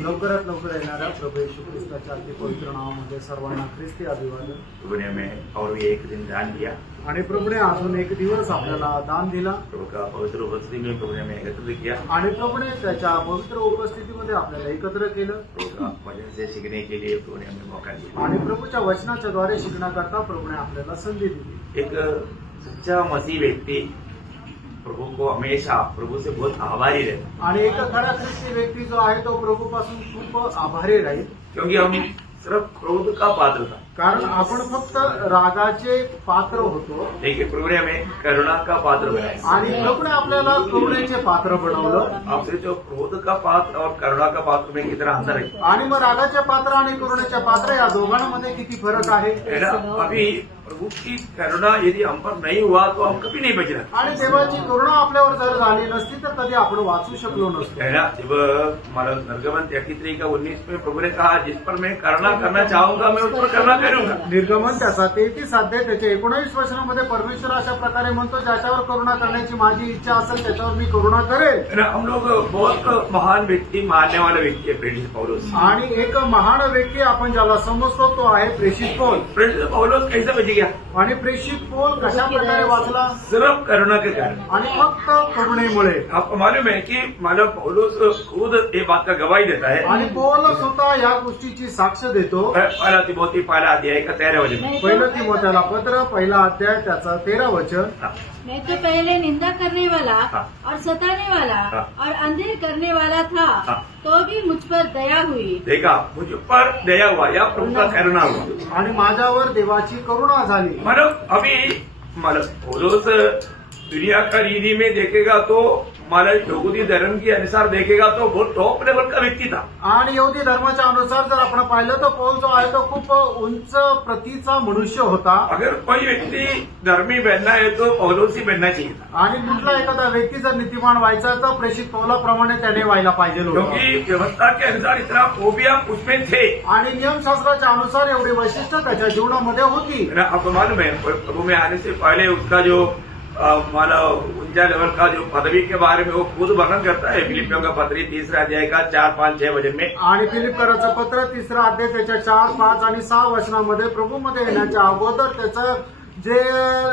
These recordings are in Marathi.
लवकरात लवकर येणाऱ्या प्रभू येशू ख्रिस्ताच्या अति पवित्र नावामध्ये सर्वांना ख्रिस्ती अभिवादन. प्रभु ने हमें और भी एक दिन दान दिया. आणि प्रभूने अजून एक दिवस आपल्याला दान दिला. प्रभु का पवित्र उपस्थिति में प्रभु ने हमें एकत्र किया. आणि प्रभूने त्याच्या पवित्र उपस्थितीमध्ये आपल्याला एकत्र केलं. प्रभु का वचन से सीखने के लिए प्रभु ने हमें मौका दिया. आणि प्रभूच्या वचनाच्या द्वारे शिकण्याकरता प्रभूने आपल्याला संधी दिली. एक सच्चा मसीह व्यक्ति प्रभु को हमेशा प्रभु से बहुत आभारी रहता. आणि एक खरा ख्रिस्ती व्यक्ती जो आहे तो प्रभूपासून खूप आभारी राहील. क्योंकि हम सिर्फ क्रोध का पात्र था, कारण आपण फक्त रागाचे पात्र होतो. लेकिन प्रभु ने हमें करुणा का पात्र बनाया. आणि प्रभूने आपल्याला करुणेचे पात्र बनवलं. आपसे जो क्रोध का पात्र और करुणा का पात्र में कितना अंतर है. आणि मग रागाचे पात्र आणि करुणेचे पात्र या दोघांमध्ये किती फरक आहे. अभी प्रभु की करुणा यदि हम पर नहीं हुआ तो हम कभी नहीं बचना. आणि देवाची करुणा आपल्यावर जर झाली नसती तर कधी आपण वाचू शकलो नसतो. है ना. जब हमारा निर्गमन 33:19 में प्रभु ने कहा जिस पर मैं करुणा करना चाहूंगा मैं उस पर करुणा करूंगा. निर्गमन त्याचा 33 अध्याय त्याच्या 19 वचनामध्ये परमेश्वर अशा प्रकारे म्हणतो ज्याच्यावर करुणा करण्याची माझी इच्छा असेल त्याच्यावर मी करुणा करेल. हम लोग बहुत महान व्यक्ति मानने वाला व्यक्ति है प्रेषित पौलुस. आणि एक महान व्यक्ती आपण ज्याला समजतो तो आहे प्रेषित पौल. प्रेषित पौलुस कैसे बच गया. आणि प्रेषित पौल कशा प्रकारे वाचला. सिर्फ करुणा के कारण. आणि फक्त करुणेमुळे. आपको मालूम है कि मानव पौलुस खुद ये बात का गवाही देता है. आणि पौल स्वतः या गोष्टीची साक्ष देतो. पहिला तिमोथी पहिला अध्याय का 13 वचन. पहिलं तिमोथेला पत्र पहिला अध्याय त्याचा 13 वचन. मैं तो पहले निंदा करने वाला हाँ। और सताने वाला हाँ। और अंधेर करने वाला था, हाँ। तो भी मुझ पर दया हुई. देखा मुझ पर दया हुआ या प्रभु का करुणा हुआ. आणि माझ्यावर देवाची करुणा झाली. मतलब अभी मतलब पौलुस दुनिया का रीति में देखेगा तो हमारे यहूदी धर्म के अनुसार देखेगा तो बहुत टॉप लेवल का व्यक्ति था. आणि यहुदी धर्माच्या अनुसार जर आपण पाहिलं तर पौल जो आहे तो खूप उंच प्रतीचा मनुष्य होता. अगर कोई व्यक्ति धर्मी बनना है तो पौलुस ही बनना चाहिए था. आणि कुठला एखादा व्यक्ती जर नीतिमान व्हायचा तर प्रेषित पौलाप्रमाणे त्याने व्हायला पाहिजे होतं. क्योंकि व्यवस्था के अनुसार इतना खूबियां उसमें थे. आणि नियमशास्त्राच्या अनुसार एवढी वैशिष्ट्य त्याच्या जीवनामध्ये होती. आपको मालूम है प्रभु में आने से पहले उसका जो मानव ऊंचा लेवल का जो पदवी के बारे में वो खुद वर्णन करता है. फिलिपियों का पत्री 3 अध्याय का 4, 5, 6 वचन में. आणि फिलिपकराचं पत्र 3 अध्याय त्याच्या 4, 5 आणि 6 वचनामध्ये प्रभूमध्ये येण्याच्या अगोदर त्याचं जे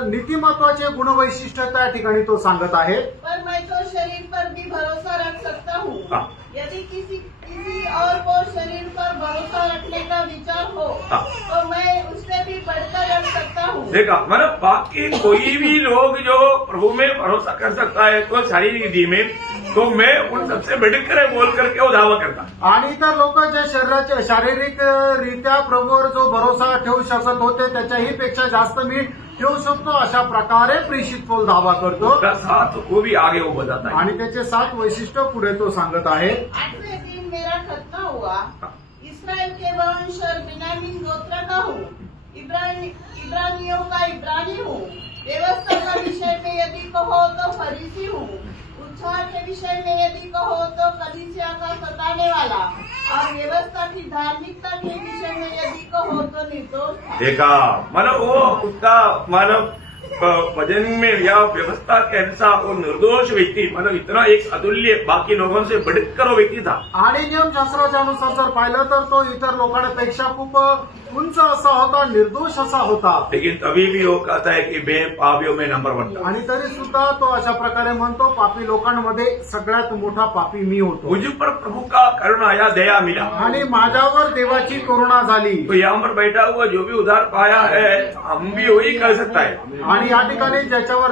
नीतिमत्वाचे गुणवैशिष्ट्य त्या ठिकाणी तो सांगत आहे. पर मैं तो शरीर पर भी भरोसा रख सकता हूँ. हाँ. यदि किसी और को शरीर पर भरोसा रखने का विचार हो हाँ. तो मैं उससे भी बढ़कर रख सकता हूँ. देखा मतलब बाकी कोई भी लोग जो प्रभु में भरोसा कर सकता है तो शारीरिक विधि में तो मैं उन सबसे बढ़कर बोल करके वो दावा करता. आणि इतर लोक जे शरीराचे शारीरिक रित्या प्रभूवर जो भरोसा ठेवू शकत होते त्याच्याही पेक्षा जास्त मी ठेवू शकतो अशा प्रकारे प्रेषित पौल दावा करतो. उसका साथ वो भी आगे वो बताता है. आणि त्याचे 7 वैशिष्ट्य पुढे तो सांगत आहे. 8वें दिन मेरा खतना हुआ. इसराइल के वंश और बिन्यामीन गोत्र का हूँ. इब्रानियों का इब्रानी हूँ. व्यवस्था का विषय में यदि कहो तो फरीसी हूँ. उच्चार के विषय में यदि कहो तो कलीसिया का सताने वाला. और व्यवस्था की धार्मिकता के विषय में यदि कहो तो निर्दोष. देखा मतलब वो उसका मतलब वजन में या व्यवस्था के अनुसार वो निर्दोष व्यक्ति मतलब इतना एक अतुल्य बाकी लोगों से बढ़कर वो व्यक्ति था. आणि नियमशास्त्राच्या अनुसार जर पाहिलं तर तो इतर लोकांपेक्षा खूप उंच असा होता, निर्दोष असा होता. लेकिन तभी भी वो कहता है कि मैं पापियों में नंबर 1 था. आणि तरी सुद्धा तो अशा प्रकारे म्हणतो पापी लोकांमध्ये सगळ्यात मोठा पापी मी होतो. मुझ पर प्रभु का करुणा या दया मिला. आणि माझ्यावर देवाची करुणा झाली. तो यहाँ पर बैठा हुआ जो भी उधार पाया है हम भी वही कर सकता है. आणि या ठिकाणी ज्याच्यावर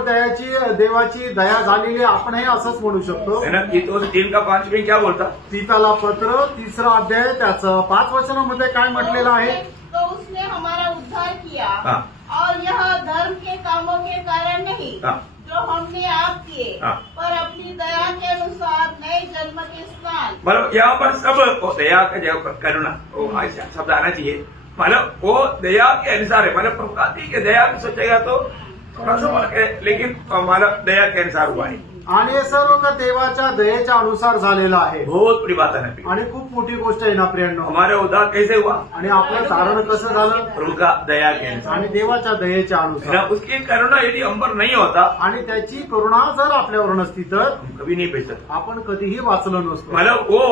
देवाची दया झालेली आपणही असंच म्हणू शकतो. है ना. कि तो 3 का 5 में क्या बोलता. तीताला पत्र 3 अध्याय त्याचं 5 वचनामध्ये काय म्हटलेलं आहे. तो उसने हमारा उद्धार किया. हाँ. और यह धर्म के कामों के कारण नहीं हाँ. जो हमने आप किए हाँ. पर अपनी दया के अनुसार नए जन्म के स्थान. मतलब यहाँ पर सब वो दया का जगह पर करुणा वो शब्द आना चाहिए. मतलब वो दया के अनुसार है. मतलब प्रभु की दया की सोचेगा तो थोड़ा सा फर्क है लेकिन मतलब दया के अनुसार हुआ है. आणि हे सर्व का देवाच्या दयेच्या अनुसार झालेलं आहे बहुत बड़ी बात है ना प्रिय। आणि खूप मोठी गोष्ट आहे ना प्रियांनो. हमारा उद्धार कैसे हुआ? आणि आपलं तारण कसं झालं? प्रभु का दया के अनुसार। आणि देवाच्या दयेच्या है ना, अनुसार. उसकी करुणा यदि हम पर नहीं होता आणि त्याची करुणा जर आपल्यावर नसती तर हम कभी नहीं बच सकते। आपण कधीही वाचलो नसतो. मतलब वो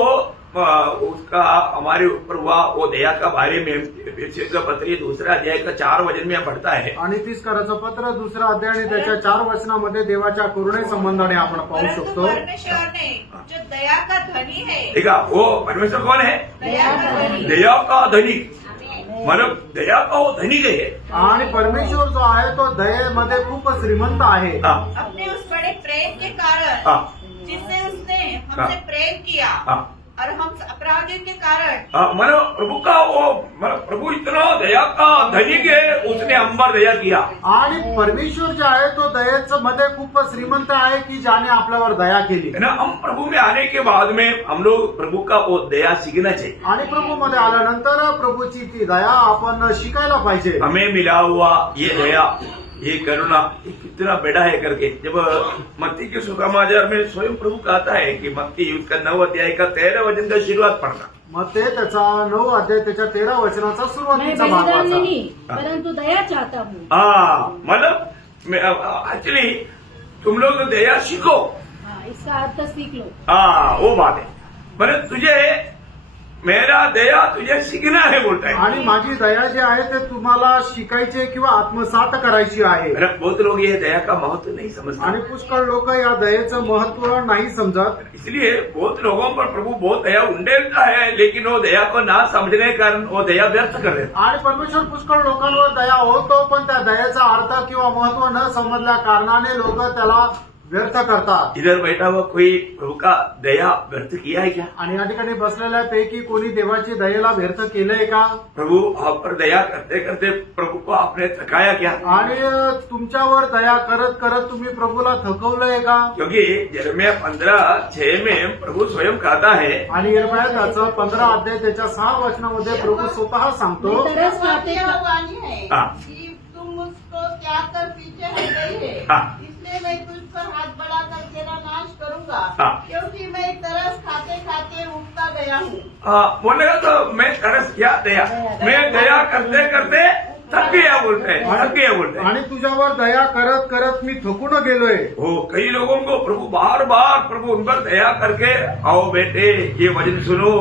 उसका हमारे ऊपर हुआ वो दया का बारे में एफेसियों का पत्री 2 अध्याय का 4 वचन में पढ़ता है। आणि 30 कराचं पत्र 2 अध्याय आणि त्याच्या 4 वचनामध्ये देवाच्या करुणे संबंधाने आपण पाहू परंतु शकतो. परमेश्वर ने जो दया का धनी है, देखा वो परमेश्वर कौन है? दया का धनी, दया का धनी। मतलब दया का वो धनी है। आणि परमेश्वर जो आहे तो दयेमध्ये खूप श्रीमंत आहे. हाँ, अपने उस बड़े प्रेम के कारण हाँ, जिससे उसने हमसे हाँ। प्रेम किया हाँ। और हम अपराधियों के कारण मतलब प्रभु का वो मतलब प्रभु इतना दया का धनी के उसने हम पर दया किया। आणि परमेश्वर जे आहे तो दयेचं मध्ये खूप श्रीमंत आहे की ज्याने आपल्यावर दया केली. है ना, हम प्रभु में आने के बाद में हम लोग प्रभु का वो दया सीखना चाहिए। आणि प्रभूमध्ये आल्यानंतर प्रभूची ती दया आपण शिकायला पाहिजे. हमें मिला हुआ ये दया, ये करुणा, ये कितना बड़ा है करके जब मत्ती के सुसमाचार में स्वयं प्रभु कहता है कि मत्ती उसका 9 अध्याय का 13 वचन का शुरुआत पढ़ना। मग ते त्याचा 9 अध्याय त्याच्या 13 वचनाचा मैं सुरुवातीचा भाग बलिदान वाचा. नहीं परंतु दया चाहता हूँ. हाँ, मतलब एक्चुअली तुम लोग दया सीखो। हाँ, इसका अर्थ सीख लो. हाँ, वो बात है। मतलब तुझे मेरा दया तुझे सीखना है बोलता है। आणि माझी दया जी आहे ते तुम्हाला शिकायची किंवा आत्मसात करायची आहे. मतलब बहुत लोग ये दया का महत्व नहीं समझते, आणि पुष्कळ लोक या दयेचं महत्व नाही समजत. इसलिए बहुत लोगों पर प्रभु बहुत दया उंडेलता है, लेकिन वो दया को ना समझने के कारण वो दया व्यर्थ कर देता है। आणि परमेश्वर पुष्कळ लोकांवर दया होतो पण त्या दयेचा अर्थ किंवा महत्व न समजल्या कारणाने लोक त्याला व्यर्थ करतात. इधर बैठा हुआ कोई प्रभु का दया व्यर्थ किया है क्या? आणि या ठिकाणी बसलेल्यापैकी कोणी देवाची दयेला व्यर्थ केलंय का? प्रभु आप पर दया करते करते प्रभु को आपने थकाया क्या? आणि तुमच्यावर दया करत करत तुम्ही प्रभूला थकवलंय का? क्योंकि यिर्मयाह 15:6 में प्रभु स्वयं कहता है, आणि यिर्मयाह त्याचं 15 अध्याय त्याच्या 6 वचनामध्ये प्रभू स्वतः सांगतो. मैं तरस खाते यह का वाणी है हाँ। कि तुम मुझको त्याग कर पीछे हट गई है, हाँ। इसलिए मैं तुझ पर हाथ बढ़ाकर तेरा नाश करूंगा, हाँ। क्योंकि मैं तरस खाते खाते उगता गया हूँ। बोलेगा तो मैं तरस क्या दया, मैं दया करते करते थक गया बोलते हैं, थक गया बोलते हैं। आणि तुझ्यावर दया करत करत मी थकून गेलोय. हो, कई लोगों को प्रभु बार बार प्रभु उन पर दया करके, आओ बेटे ये वचन सुनो,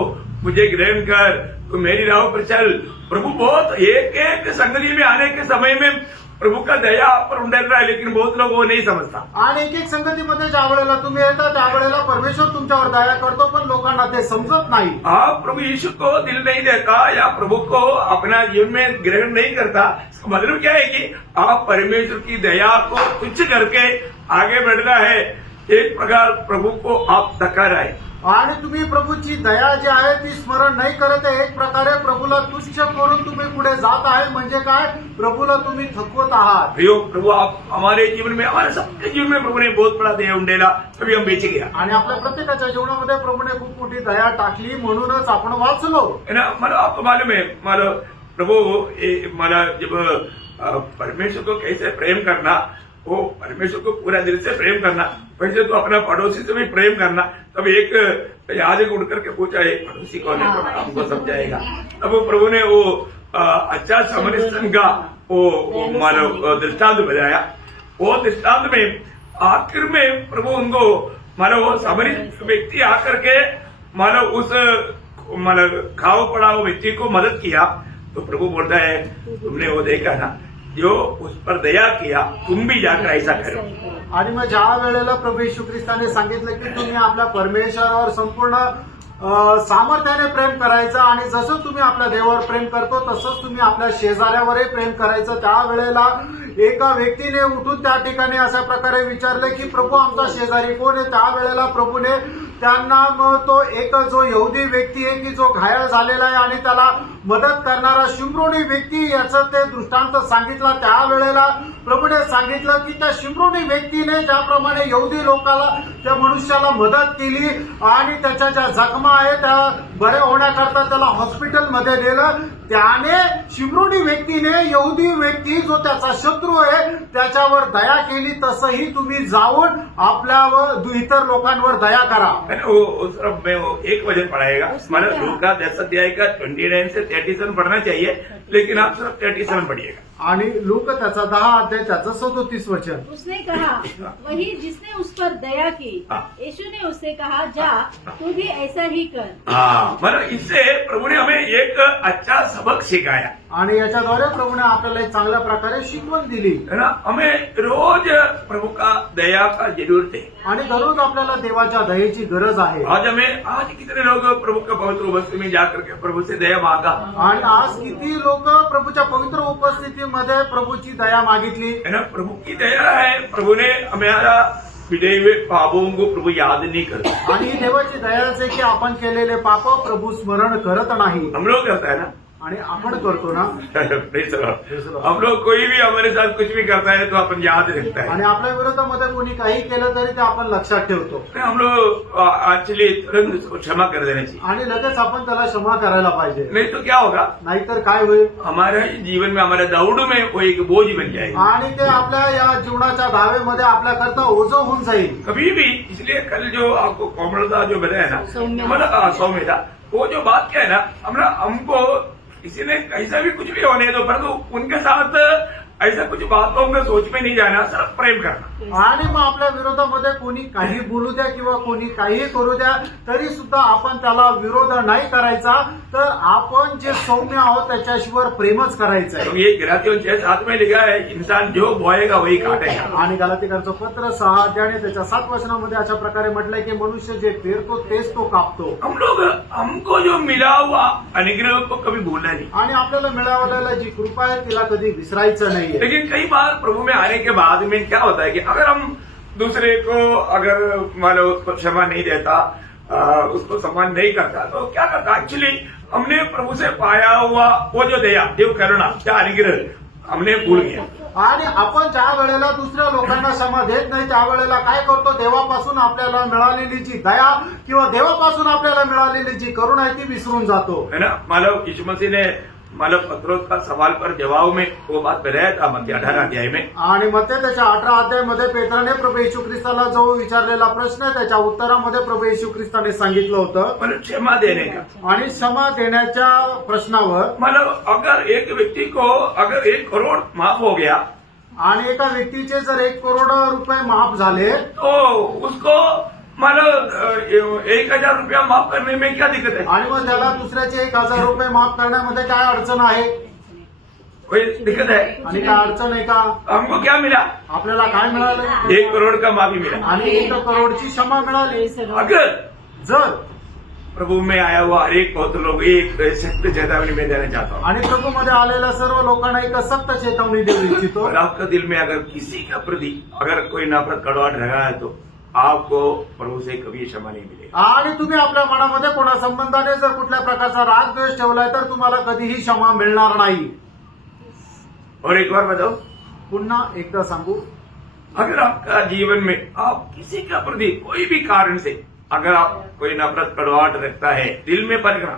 मुझे ग्रहण कर, तू मेरी राह पर चल। प्रभु बहुत एक एक संगति में आने के समय में प्रभु का दया पर उंडेल रहा है, लेकिन बहुत लोग वो नहीं समझता। आणि एक एक संगतीमध्ये ज्या वेळेला तुम्ही येता त्यावेळेला परमेश्वर तुमच्यावर दया करतो पण लोकांना ते समजत नाही. आप प्रभु यीशु को दिल नहीं देता या प्रभु को अपना जीवन में ग्रहण नहीं करता, इसका मतलब क्या है कि आप परमेश्वर की दया को तुच्छ करके आगे बढ़ना है। एक प्रकार प्रभु को आप थका रहे आणि तुम्ही प्रभूची दया जी आहे ती स्मरण नाही करत आहे. एक प्रकारे प्रभूला तुच्छ करून तुम्ही पुढे जात आहे. म्हणजे काय? प्रभूला तुम्ही थकवत आहात. प्रियो प्रभु आप हमारे जीवन में, हमारे सबके जीवन में प्रभु ने बहुत बड़ा दया उंडेला, तभी हम बेच गया आणि आपल्या प्रत्येकाच्या जीवनामध्ये प्रभूने खूप मोठी दया टाकली म्हणूनच आपण वाचलो. है ना। मतलब आपको मालूम है, मतलब प्रभु मतलब जब परमेश्वर को कैसे प्रेम करना, वो परमेश्वर को पूरा दिल से प्रेम करना, वैसे तो अपना पड़ोसी से भी प्रेम करना। तब एक याजक उठ करके पूछा, एक पड़ोसी कौन है? तो आपको समझाएगा। तब वो प्रभु ने वो अच्छा समरिस्टन का वो मानो दृष्टांत बताया। वो दृष्टांत में आखिर में प्रभु उनको मानो वो समरिस्ट व्यक्ति आकर के मानो उस मानो खाओ पड़ाओ व्यक्ति को मदद किया, तो प्रभु बोलता है, तुमने वो देखा ना, जो उस पर दया किया, तुम भी जाकर ऐसा करो। आणि मग ज्या वेळेला प्रभू येशू ख्रिस्ताने सांगितलं की तुम्ही आपल्या परमेश्वरावर संपूर्ण सामर्थ्याने प्रेम करायचं आणि जसं तुम्ही आपल्या देवावर प्रेम करतो तसंच तुम्ही आपल्या शेजाऱ्यावरही प्रेम करायचं. त्यावेळेला एका व्यक्तीने उठून त्या ठिकाणी अशा प्रकारे विचारले की प्रभू आमचा शेजारी कोण आहे? त्यावेळेला प्रभूने त्यांना मग तो एक जो यहुदी व्यक्ती आहे की जो घायल झालेला आहे आणि त्याला मदत करणारा शिमरोनी व्यक्ती याचं ते दृष्टांत सांगितला. त्यावेळेला प्रभूने सांगितलं की त्या शिमरोनी व्यक्तीने ज्याप्रमाणे यहुदी लोकाला त्या मनुष्याला मदत केली आणि त्याच्या ज्या जखमा आहेत त्या बरे होण्याकरता त्याला हॉस्पिटलमध्ये नेलं, त्याने शिमरोनी व्यक्तीने यहुदी व्यक्ती जो त्याचा शत्रू आहे त्याच्यावर दया केली. तसंही तुम्ही जाऊन आपल्यावर इतर लोकांवर दया करा. वो सिर्फ मैं वो एक वचन पढ़ाएगा. उसने मतलब कहा- लूका 10 अध्याय का 29 से 37 पढ़ना चाहिए, लेकिन आप सिर्फ 37 पढ़िएगा. आणि लोक त्याचा 10 अध्याय त्याचं 37 वचन. उसने कहा, वही जिसने उस पर दया की. हाँ। यीशु ने उससे कहा, जा तू भी ऐसा ही कर. हाँ, मतलब इससे प्रभु ने हमें एक अच्छा सबक सिखाया आणि याच्याद्वारे प्रभूने आपल्याला एक चांगल्या प्रकारे शिकवण दिली. है ना. हमें रोज प्रभु का दया का जरूरत है. आणि दररोज आपल्याला देवाच्या दयेची गरज आहे. आज कितने लोग प्रभु का पवित्र उपस्थिति में जाकर के प्रभु से दया मांगा. आणि आज किती लोक प्रभूच्या पवित्र उपस्थितीमध्ये प्रभूची दया मागितली. है ना. प्रभु की दया है. प्रभु ने हमारा बिड़े हुए पापों को प्रभु याद नहीं करता. आणि देवाची दयाच आहे की आपण केलेले पाप प्रभू स्मरण करत नाही. हम लोग करता है ना. आणि आपण करतो ना. नहीं सर, हम लोग कोई भी हमारे साथ कुछ भी करता है तो अपन याद रखता है. आणि आपल्या विरोधामध्ये कोणी काही केलं तरी ते आपण लक्षात ठेवतो. हम लोग एक्चुअली तुरंत उसको क्षमा कर देना चाहिए. आणि लगेच आपण त्याला क्षमा करायला पाहिजे. नहीं तो क्या होगा, नाहीतर काय होईल, हमारे जीवन में हमारे दौड़ में वो एक बोझ बन जाएगा. आणि ते आपल्या या जीवनाच्या धावेमध्ये आपल्याकरता ओझं होऊन जाईल. कभी भी. इसलिए कल जो आपको कोमलता जो बताया ना, सौम्यता. मतलब सौम्यता, वो जो बात क्या है ना, हमको किसी ने कैसा भी कुछ भी होने दो, परंतु उनके साथ ऐसा कुछ बातों में सोच में नहीं जाना, सिर्फ प्रेम करना. आणि मग आपल्या विरोधामध्ये कोणी काही बोलू द्या किंवा कोणी काही करू द्या तरी सुद्धा आपण त्याला विरोध नाही करायचा. तर आपण जे सौम्य आहोत त्याच्याशिवाय प्रेमच करायचं तो आहे. ये गलातियों 6:7 में लिखा है, इंसान जो बोएगा वही काटेगा. आणि गलातीकरचं पत्र 6 अध्याय त्याच्या 7 वचनामध्ये अशा प्रकारे म्हटलंय की मनुष्य जे पेरतो तेच तो कापतो. हमको जो मिला हुआ अनुग्रह को कभी भूलना नहीं. आणि आपल्याला मिळालेल्या जी कृपा आहे तिला कधी विसरायचं नाहीये. लेकिन कई बार प्रभु में आने के बाद में क्या होता है कि अगर हम दूसरे को अगर मान लो उसको क्षमा नहीं देता, उसको सम्मान नहीं करता, तो क्या करता, एक्चुअली हमने प्रभु से पाया हुआ वो जो दया, देव करुणा, क्या अनुग्रह हमने भूल गया. आणि आपण ज्या वेळेला दुसऱ्या लोकांना क्षमा देत नाही त्यावेळेला काय करतो, देवापासून आपल्याला मिळालेली जी दया किंवा देवापासून आपल्याला मिळालेली जी करुणा आहे ती विसरून जातो. है ना. मानव यीशु मसीह ने मानव पत्रोस का सवाल पर जवाब में वो बात बताया था मत्ती 18 अध्याय में. आणि मग ते त्याच्या 18 अध्यायामध्ये पेत्राने प्रभू येशू ख्रिस्ताला जो विचारलेला प्रश्न आहे त्याच्या उत्तरामध्ये प्रभू येशू ख्रिस्ताने सांगितलं होतं. मतलब क्षमा देने का. आणि क्षमा देण्याच्या प्रश्नावर मतलब अगर एक व्यक्ति को अगर 1 करोड़ माफ हो गया, आणि एका व्यक्तीचे जर 1 करोड रुपये माफ झाले तो उसको मतलब 1,000 रुपया माफ करने में क्या दिक्कत है. आणि मग त्याला दुसऱ्याचे 1,000 रुपये माफ करण्यामध्ये काय अडचण आहे, कोई दिक्कत है. आणि काय अडचण आहे का. हमको क्या मिला, आपल्याला काय मिळालं, 1 करोड़ का माफी मिला. आणि 1 करोडची क्षमा मिळाली. अगर जर प्रभु में आया हुआ हर एक बहुत लोग एक सत्य चेतावनी में देना चाहता हूँ. आणि प्रभूमध्ये आलेल्या सर्व लोकांना एक सक्त चेतावणी देऊ इच्छितो. और आपका दिल में अगर किसी के प्रति अगर कोई नफरत कड़वाहट रहा है तो आपको प्रभु से कभी क्षमा नहीं मिलेगा. आणि तुम्ही आपल्या मनामध्ये कोणा संबंधाने जर कुठल्या प्रकारचा राग द्वेष ठेवलाय तर तुम्हाला कधीही क्षमा मिळणार नाही. और एक बार बताओ, पुन्हा एकदा सांगू, अगर आपका जीवन में आप किसी के प्रति कोई भी कारण से अगर आप कोई नफरत कड़वाहट रखता है दिल में परखना,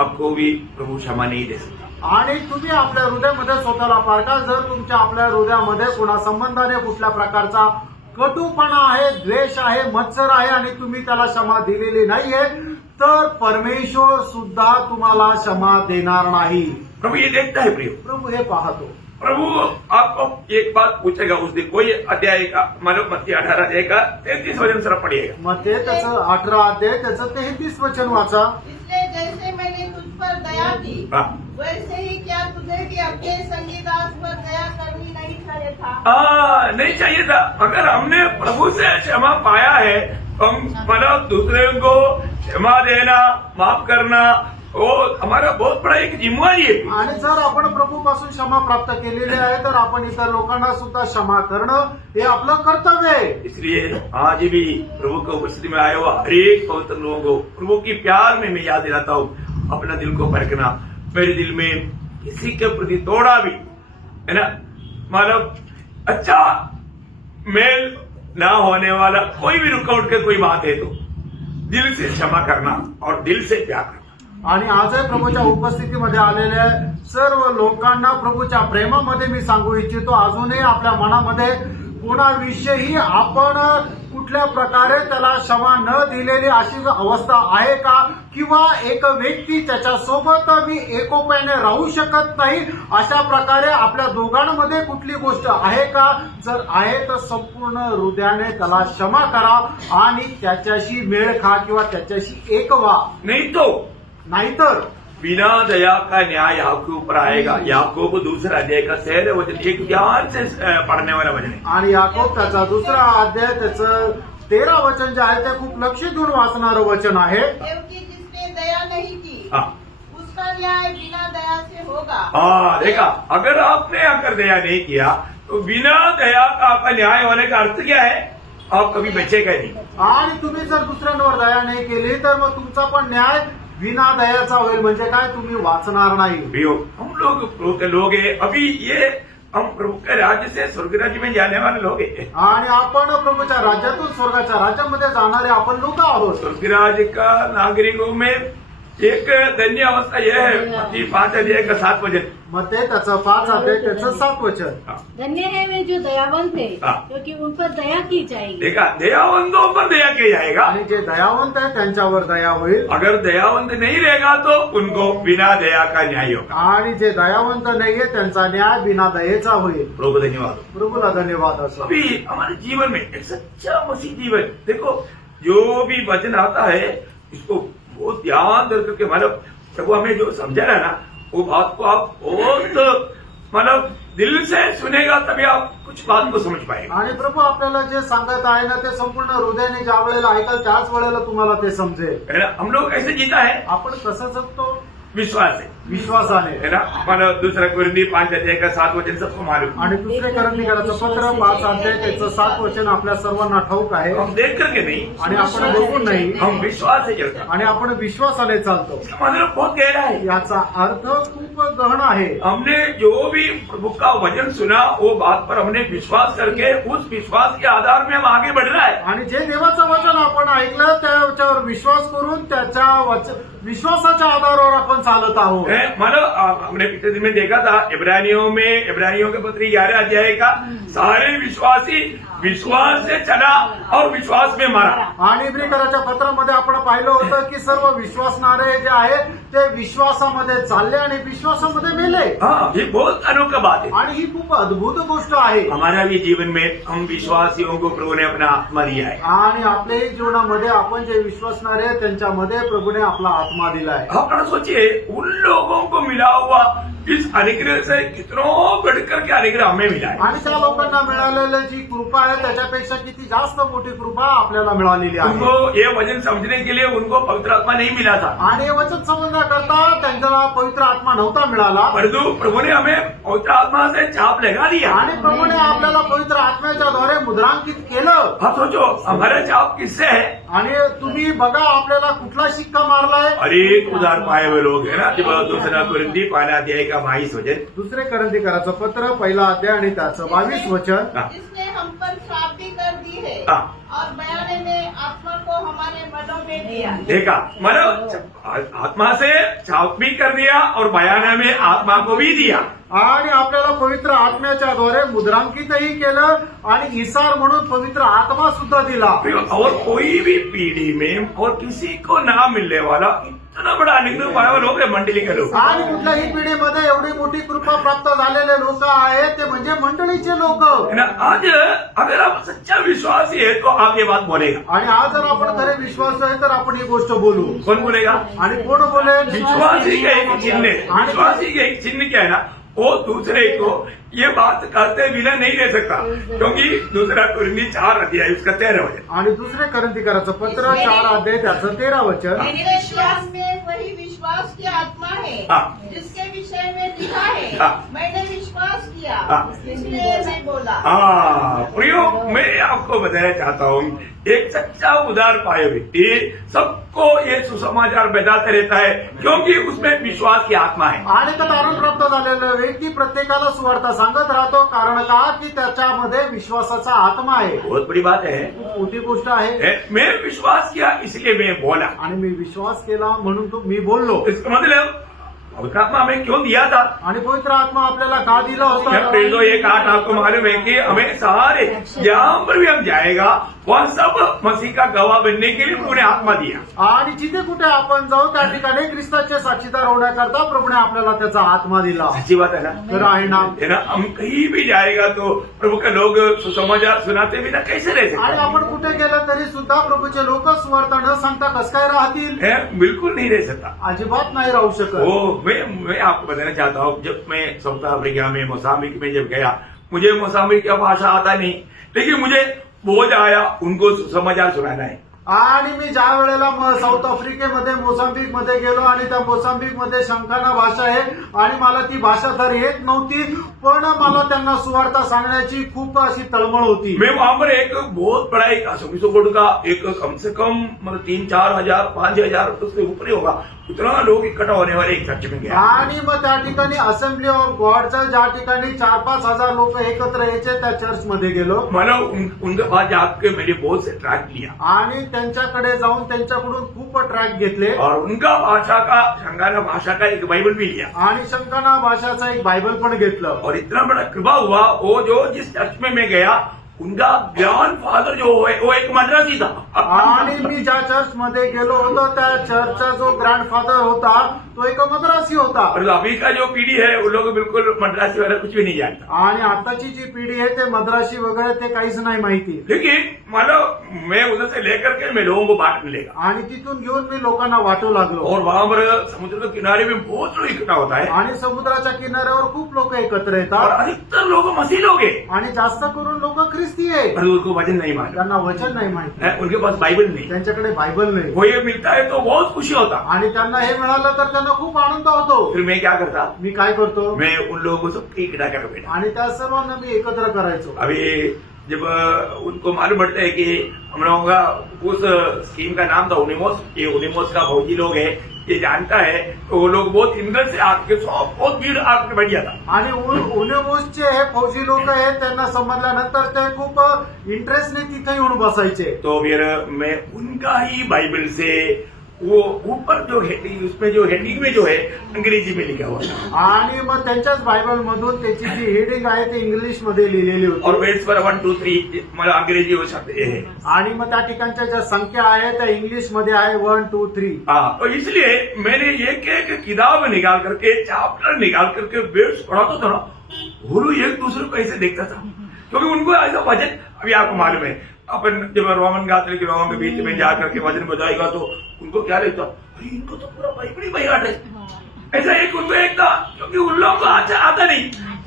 आपको भी प्रभु क्षमा नहीं दे सकता. आणि तुम्ही आपल्या हृदयामध्ये स्वतःला पारखा. जर तुमच्या आपल्या हृदयामध्ये कोणा संबंधाने कुठल्या प्रकारचा कटुपणा आहे, द्वेष आहे, मत्सर आहे आणि तुम्ही त्याला क्षमा दिलेली नाहीये तर परमेश्वर सुद्धा तुम्हाला क्षमा देणार नाही. प्रभु ये देखता है. प्रिय प्रभू हे पाहतो. प्रभु आपको एक बात पूछेगा उस दिन. कोई अध्याय का मतलब मत्ती 18 अध्याय का 33 वचन सर पढ़िएगा. मग ते त्याचं 18 अध्याय त्याचं 33 वचन वाचा. इसलिए जैसे मैंने तुझ पर दया की, हाँ. वैसे ही क्या तुझे भी अपने संगीदास पर दया करनी नहीं चाहिए था. नहीं चाहिए था. अगर हमने प्रभु से क्षमा पाया है, हम मतलब दूसरे को क्षमा देना, माफ करना, वो हमारा बहुत बड़ा एक जिम्मेवारी है. आणि जर आपण प्रभूपासून क्षमा प्राप्त केलेली आहे तर आपण इतर लोकांना सुद्धा क्षमा करणं हे आपलं कर्तव्य आहे. इसलिए आज भी प्रभु की उपस्थिति में आए हुआ हर एक पवित्र लोगों को प्रभु की प्यार में मैं याद दिलाता हूँ, अपना दिल को परखना, मेरे दिल में किसी के प्रति थोड़ा भी है ना मतलब अच्छा मेल ना होने वाला कोई भी रुकावट के कोई बात है तो दिल से क्षमा करना और दिल से प्यार करना। आणि आजही प्रभूच्या उपस्थितीमध्ये आलेल्या सर्व लोकांना प्रभूच्या प्रेमामध्ये मी सांगू इच्छितो, अजूनही आपल्या मनामध्ये कोणाविषयी आपण कुठल्या प्रकारे त्याला क्षमा न दिलेली अशी अवस्था आहे का, किंवा एक व्यक्ती त्याच्यासोबत मी एकोप्याने राहू शकत नाही अशा प्रकारे आपल्या दोघांमध्ये कुठली गोष्ट आहे का? जर आहे तर संपूर्ण हृदयाने त्याला क्षमा करा आणि त्याच्याशी मेळ खा किंवा त्याच्याशी एक व्हा. नाहीतर बिना दया का न्याय याकूब ऊपर आएगा। याकूब दूसरा अध्याय का 13 वचन एक ध्यान से पढ़ने वाला वचन है। आणि याकोब त्याचा दुसरा अध्याय त्याचं 13 वचन जे आहे ते खूप लक्ष देऊन वाचणारं वचन आहे. क्योंकि जिसने दया नहीं की हाँ उसका न्याय बिना दया से होगा। हाँ, देखा, अगर आपने आकर दया नहीं किया तो बिना दया का आपका न्याय होने का अर्थ क्या है? आप कभी बचेगा नहीं। आणि तुम्ही जर दुसऱ्यांवर दया नाही केली तर मग तुमचा पण न्याय बिना दयाचा होईल. म्हणजे काय? तुम्ही वाचणार नाही. प्रियो, हम लोग प्रभु के लोग हैं, अभी ये हम प्रभु के राज्य से स्वर्ग राज्य में जाने वाले लोग हैं। आणि आपण प्रभूच्या राज्यातून स्वर्गाच्या राज्यामध्ये जाणारे आपण लोक आहोत. स्वर्ग राज्य का नागरिकों में एक धन्य अवस्था यह है, मत्ती 5 अध्याय का 7 वचन। मग ते त्याचं 5 अध्याय त्याचं 7 वचन. धन्य है वे जो दयावंत है, हाँ। क्योंकि उन पर दया की जाएगी। देखा, दयावंतों पर दया किया जाएगा। आणि जे दयावंत आहे त्यांच्यावर दया होईल. अगर दयावंत नहीं रहेगा तो उनको बिना दया का न्याय होगा। आणि जे दयावंत नाहीये त्यांचा न्याय बिना दयेचा होईल. प्रभु धन्यवाद। प्रभूला धन्यवाद असो. अभी हमारे जीवन में एक सच्चा मसीह जीवन, देखो जो भी वचन आता है इसको बहुत ध्यान दे करके मतलब प्रभु हमें जो समझा रहा है ना वो बात को आप बहुत मतलब दिल से सुनेगा तभी आप कुछ बात को समझ पाएगा। आणि प्रभू आपल्याला जे सांगत आहे ना ते संपूर्ण हृदयाने ज्या वेळेला ऐकाल त्याच वेळेला तुम्हाला ते समजेल. है ना, हम लोग ऐसे जीता है आपण कसं जगतो? विश्वास है, विश्वासाने. है ना। हमारा दूसरा कुरिन्थी 5 अध्याय का 7 वचन सबको मालूम। आणि दुसरे करंदीकराचं पत्र 5 अध्याय त्याचं 7 वचन आपल्या सर्वांना ठाऊक आहे. हम देख करके नहीं, आणि आपण बघून नाही, हम विश्वास से चलते हैं। आणि आपण विश्वासाने चालतो. इसका मतलब बहुत गहरा है। याचा अर्थ खूप गहन आहे. हमने जो भी प्रभु का वचन सुना वो बात पर हमने विश्वास करके उस विश्वास के आधार में हम आगे बढ़ रहा है। आणि जे देवाचं वचन आपण ऐकलं त्याच्यावर विश्वास करून त्याच्या विश्वासाच्या आधारावर आपण चालत आहोत. मतलब हमने पिछले दिन में देखा था इब्रानियों के पत्र 11 अध्याय का सारे विश्वासी विश्वास से चला और विश्वास में मरा। आणि इब्रिकराच्या पत्रामध्ये आपण पाहिलं होतं की सर्व विश्वासणारे जे आहे ते विश्वासामध्ये चालले आणि विश्वासामध्ये मेले. हाँ, ये बहुत अनोखा बात है। आणि ही खूप अद्भुत गोष्ट आहे. हमारा भी जीवन में हम विश्वासियों को प्रभु ने अपना आत्मा दिया है। आणि आपल्याही जीवनामध्ये आपण जे विश्वासणारे त्यांच्यामध्ये प्रभूने आपला आत्मा दिला आहे. आप थोड़ा सोचिए, उन लोगों को मिला हुआ इस अनुग्रह से कितना बढ़कर के अनुग्रह हमें मिला है। आणि त्या लोकांना मिळालेली जी कृपा आहे त्याच्यापेक्षा किती जास्त मोठी कृपा आपल्याला मिळालेली आहे. उनको ये वचन समझने के लिए उनको पवित्र आत्मा नहीं मिला था। आणि हे वचन समजण्याकरता त्यांना पवित्र आत्मा नव्हता मिळाला. परंतु प्रभु ने हमें पवित्र आत्मा से छाप लगा दिया। आणि प्रभूने आपल्याला पवित्र आत्म्याच्या द्वारे मुद्रांकित केलं. आप सोचो, हमारा छाप किससे है? आणि तुम्ही बघा आपल्याला कुठला शिक्का मारलाय. अनेक उदार पाए हुए लोग है ना। जब दूसरा कुरिन्थी 1 अध्याय का 22 वचन। दुसरे करंदीकराचं पत्र 1 अध्याय आणि त्याचं 22 वचन. जिसने हम पर छाप भी कर दी है हाँ। और बयाने में आत्मा को हमारे मनों में दिया। देखा, मतलब आत्मा से छाप भी कर दिया और बयाना में आत्मा को भी दिया। आणि आपल्याला पवित्र आत्म्याच्या द्वारे मुद्रांकितही केलं आणि इसार म्हणून पवित्र आत्मा सुद्धा दिला. और कोई भी पीढ़ी में और किसी को ना मिलने वाला इतना बड़ा अनुग्रह पाया हुआ लोग है मंडली के लोग। आणि कुठल्याही पिढीमध्ये एवढी मोठी कृपा प्राप्त झालेले लोक आहेत ते म्हणजे मंडळीचे लोक. है ना। आज अगर आप सच्चा विश्वासी है तो आप ये बात बोलेगा। आणि आज जर आपण खरे विश्वास आहे तर आपण ही गोष्ट बोलू. कौन बोलेगा? आणि कोण बोलेल? विश्वासी का एक चिन्ह है। विश्वासी का एक चिन्ह क्या है ना, वो दूसरे को ये बात करते बिना नहीं रह सकता, क्योंकि दूसरा कुरिन्थी 4 अध्याय उसका 13 वचन। आणि दुसरे करंदीकराचं पत्र 4 अध्याय त्याचं 13 वचन. मेरे विश्वास में वही विश्वास की आत्मा है हाँ। जिसके विषय में लिखा है हाँ। मैंने विश्वास किया हाँ। इसलिए मैं बोला। हाँ प्रियो, मैं आपको बताना चाहता हूँ, एक सच्चा उदार पाए व्यक्ति सबको ये सुसमाचार बताते रहता है, क्योंकि उसमें विश्वास की आत्मा है. आणि तो तारण प्राप्त झालेला व्यक्ती प्रत्येकाला सुवार्ता सांगत राहतो. कारण का की त्याच्यामध्ये विश्वासाचा आत्मा आहे. बहुत बड़ी बात है. मोठी गोष्ट आहे. मैं विश्वास किया इसलिए मैं बोला. आणि मी विश्वास केला म्हणून तो मी बोललो. इसका मतलब पवित्र आत्मा हमें क्यों दिया था? आणि पवित्र आत्मा आपल्याला का दिला होता? प्रेरितों 1:8 आपको मालूम है कि हमें सारे जहां पर भी हम जाएगा वह सब मसीह का गवाह बनने के लिए उन्हें आत्मा दिया. आणि जिथे कुठे आपण जाऊ त्या ठिकाणी ख्रिस्ताचे साक्षीदार होण्याकरता प्रभूने आपल्याला त्याचा आत्मा दिला. अच्छी बात है ना? तर आहे ना. है ना? हम कहीं भी जाएगा तो प्रभु के लोग सुसमाचार सुनाते बिना कैसे रह आणि सकते? आपण कुठे गेलं तरी सुद्धा प्रभूचे लोक सुवार्ता न सांगता कसं काय राहतील? बिल्कुल नहीं रह सकता. अजिबात नाही राहू शकत. मैं आपको बताना चाहता हूँ, जब मैं साउथ अफ्रीका में मोसाम्बिक में जब गया, मुझे मोसाम्बिक की भाषा आता नहीं, लेकिन मुझे बोझ आया उनको सुसमाचार सुनाना है. आणि मी ज्या वेळेला साऊथ आफ्रिकेमध्ये मोसांबिक मध्ये गेलो आणि त्या मोसांबिक मध्ये शंखाना भाषा आहे आणि मला ती भाषा तर येत नव्हती, पण मला त्यांना सुवार्ता सांगण्याची खूप अशी तळमळ होती. मैं वहां पर एक बहुत बड़ा एक असोसिएशन का एक कम से कम मतलब 3-4 हजार 5,000 उससे ऊपर ही होगा, उतना लोग इकट्ठा होने वाले एक चर्च में गया. आणि मग त्या ठिकाणी असेंब्ली ऑफ गॉडच्या ज्या ठिकाणी 4-5 हजार लोक एकत्र यायचे त्या चर्च मध्ये गेलो. मला उनके पास जाके मैंने बहुत से ट्रैक लिया आणि त्यांच्याकडे जाऊन त्यांच्याकडून खूप ट्रॅक घेतले और उनका भाषा का शंगाना भाषा का एक बाइबल भी लिया. आणि शंखाना भाषाचा एक बायबल पण घेतलं. और इतना बड़ा कृपा हुआ, वो जो जिस चर्च में मैं गया उनका ग्रैंड फादर जो है वो एक मद्रासी था. आणि मी ज्या चर्च मध्ये गेलो होतो त्या चर्चचा जो ग्रँडफादर होता तो एक मद्रासी होता. और अभी का जो पीढ़ी है वो लोग बिल्कुल मद्रासी वाला कुछ भी नहीं जानता. आणि आताची जी पिढी आहे ते मद्रासी वगैरे ते काहीच नाही माहिती. लेकिन मानो मैं उधर से लेकर के मैं लोगों को बांटने लगा. आणि तिथून घेऊन मी लोकांना वाटू लागलो. और वहां पर समुद्र के किनारे में बहुत लोग इकट्ठा होता है आणि समुद्राच्या किनाऱ्यावर खूप लोक एकत्र और येतात अधिकतर लोग मसीह लोग हैं, आणि जास्त करून लोक ख्रिस्ती आहे. पर उनको वचन नहीं मालूम त्यांना वचन नाही माहिती, है, उनके पास बाइबल नहीं. त्यांच्याकडे बायबल नाही. वो ये मिलता है तो बहुत खुशी होता. आणि त्यांना हे मिळालं तर त्यांना खूप आनंद होतो. फिर मैं क्या करता, मी काय करतो, मैं उन लोगों को सबको इकट्ठा कर बैठा. आणि त्या सर्वांना मी एकत्र करायचो. अभी जब उनको मालूम पड़ता है कि हम लोगों का उस स्कीम का नाम था उनिमोस, ये उनिमोस का फौजी लोग है ये जानता है, तो वो लोग बहुत इंग्लैंड से आके बहुत भीड़ आके बैठ गया था. आणि उनेमोसचे हे फौजी लोक आहेत त्यांना समजल्यानंतर ते खूप इंटरेस्टने तिथे येऊन बसायचे. तो फिर मैं उनका ही बाइबल से वो ऊपर जो हेडिंग उसमें जो हेडिंग में जो है अंग्रेजी में लिखा हुआ था आणि मग त्यांच्याच बायबल मधून त्याची जी हेडिंग आहे ती इंग्लिश मध्ये लिहिलेली और होती. वेट्स पर 1, 2, 3 मतलब अंग्रेजी वो शब्द ये है. आणि मग त्या ठिकाणच्या ज्या संख्या आहे त्या इंग्लिश मध्ये आहे 1, 2, 3. हाँ, तो इसलिए मैंने एक किताब निकाल करके चैप्टर निकाल करके वेट्स पढ़ाता था ना, वो लोग एक दूसरे को ऐसे देखता था, क्योंकि उनको ऐसा वचन अभी आपको मालूम है अपन जब रोमन गाते कि रोमन के बीच में जाकर के वचन बजाएगा तो उनको क्या लगता, अरे इनको तो पूरा बाइबल ही बयान है. ऐसा एक उनको एक था, क्योंकि उन लोगों को अच्छा आता नहीं.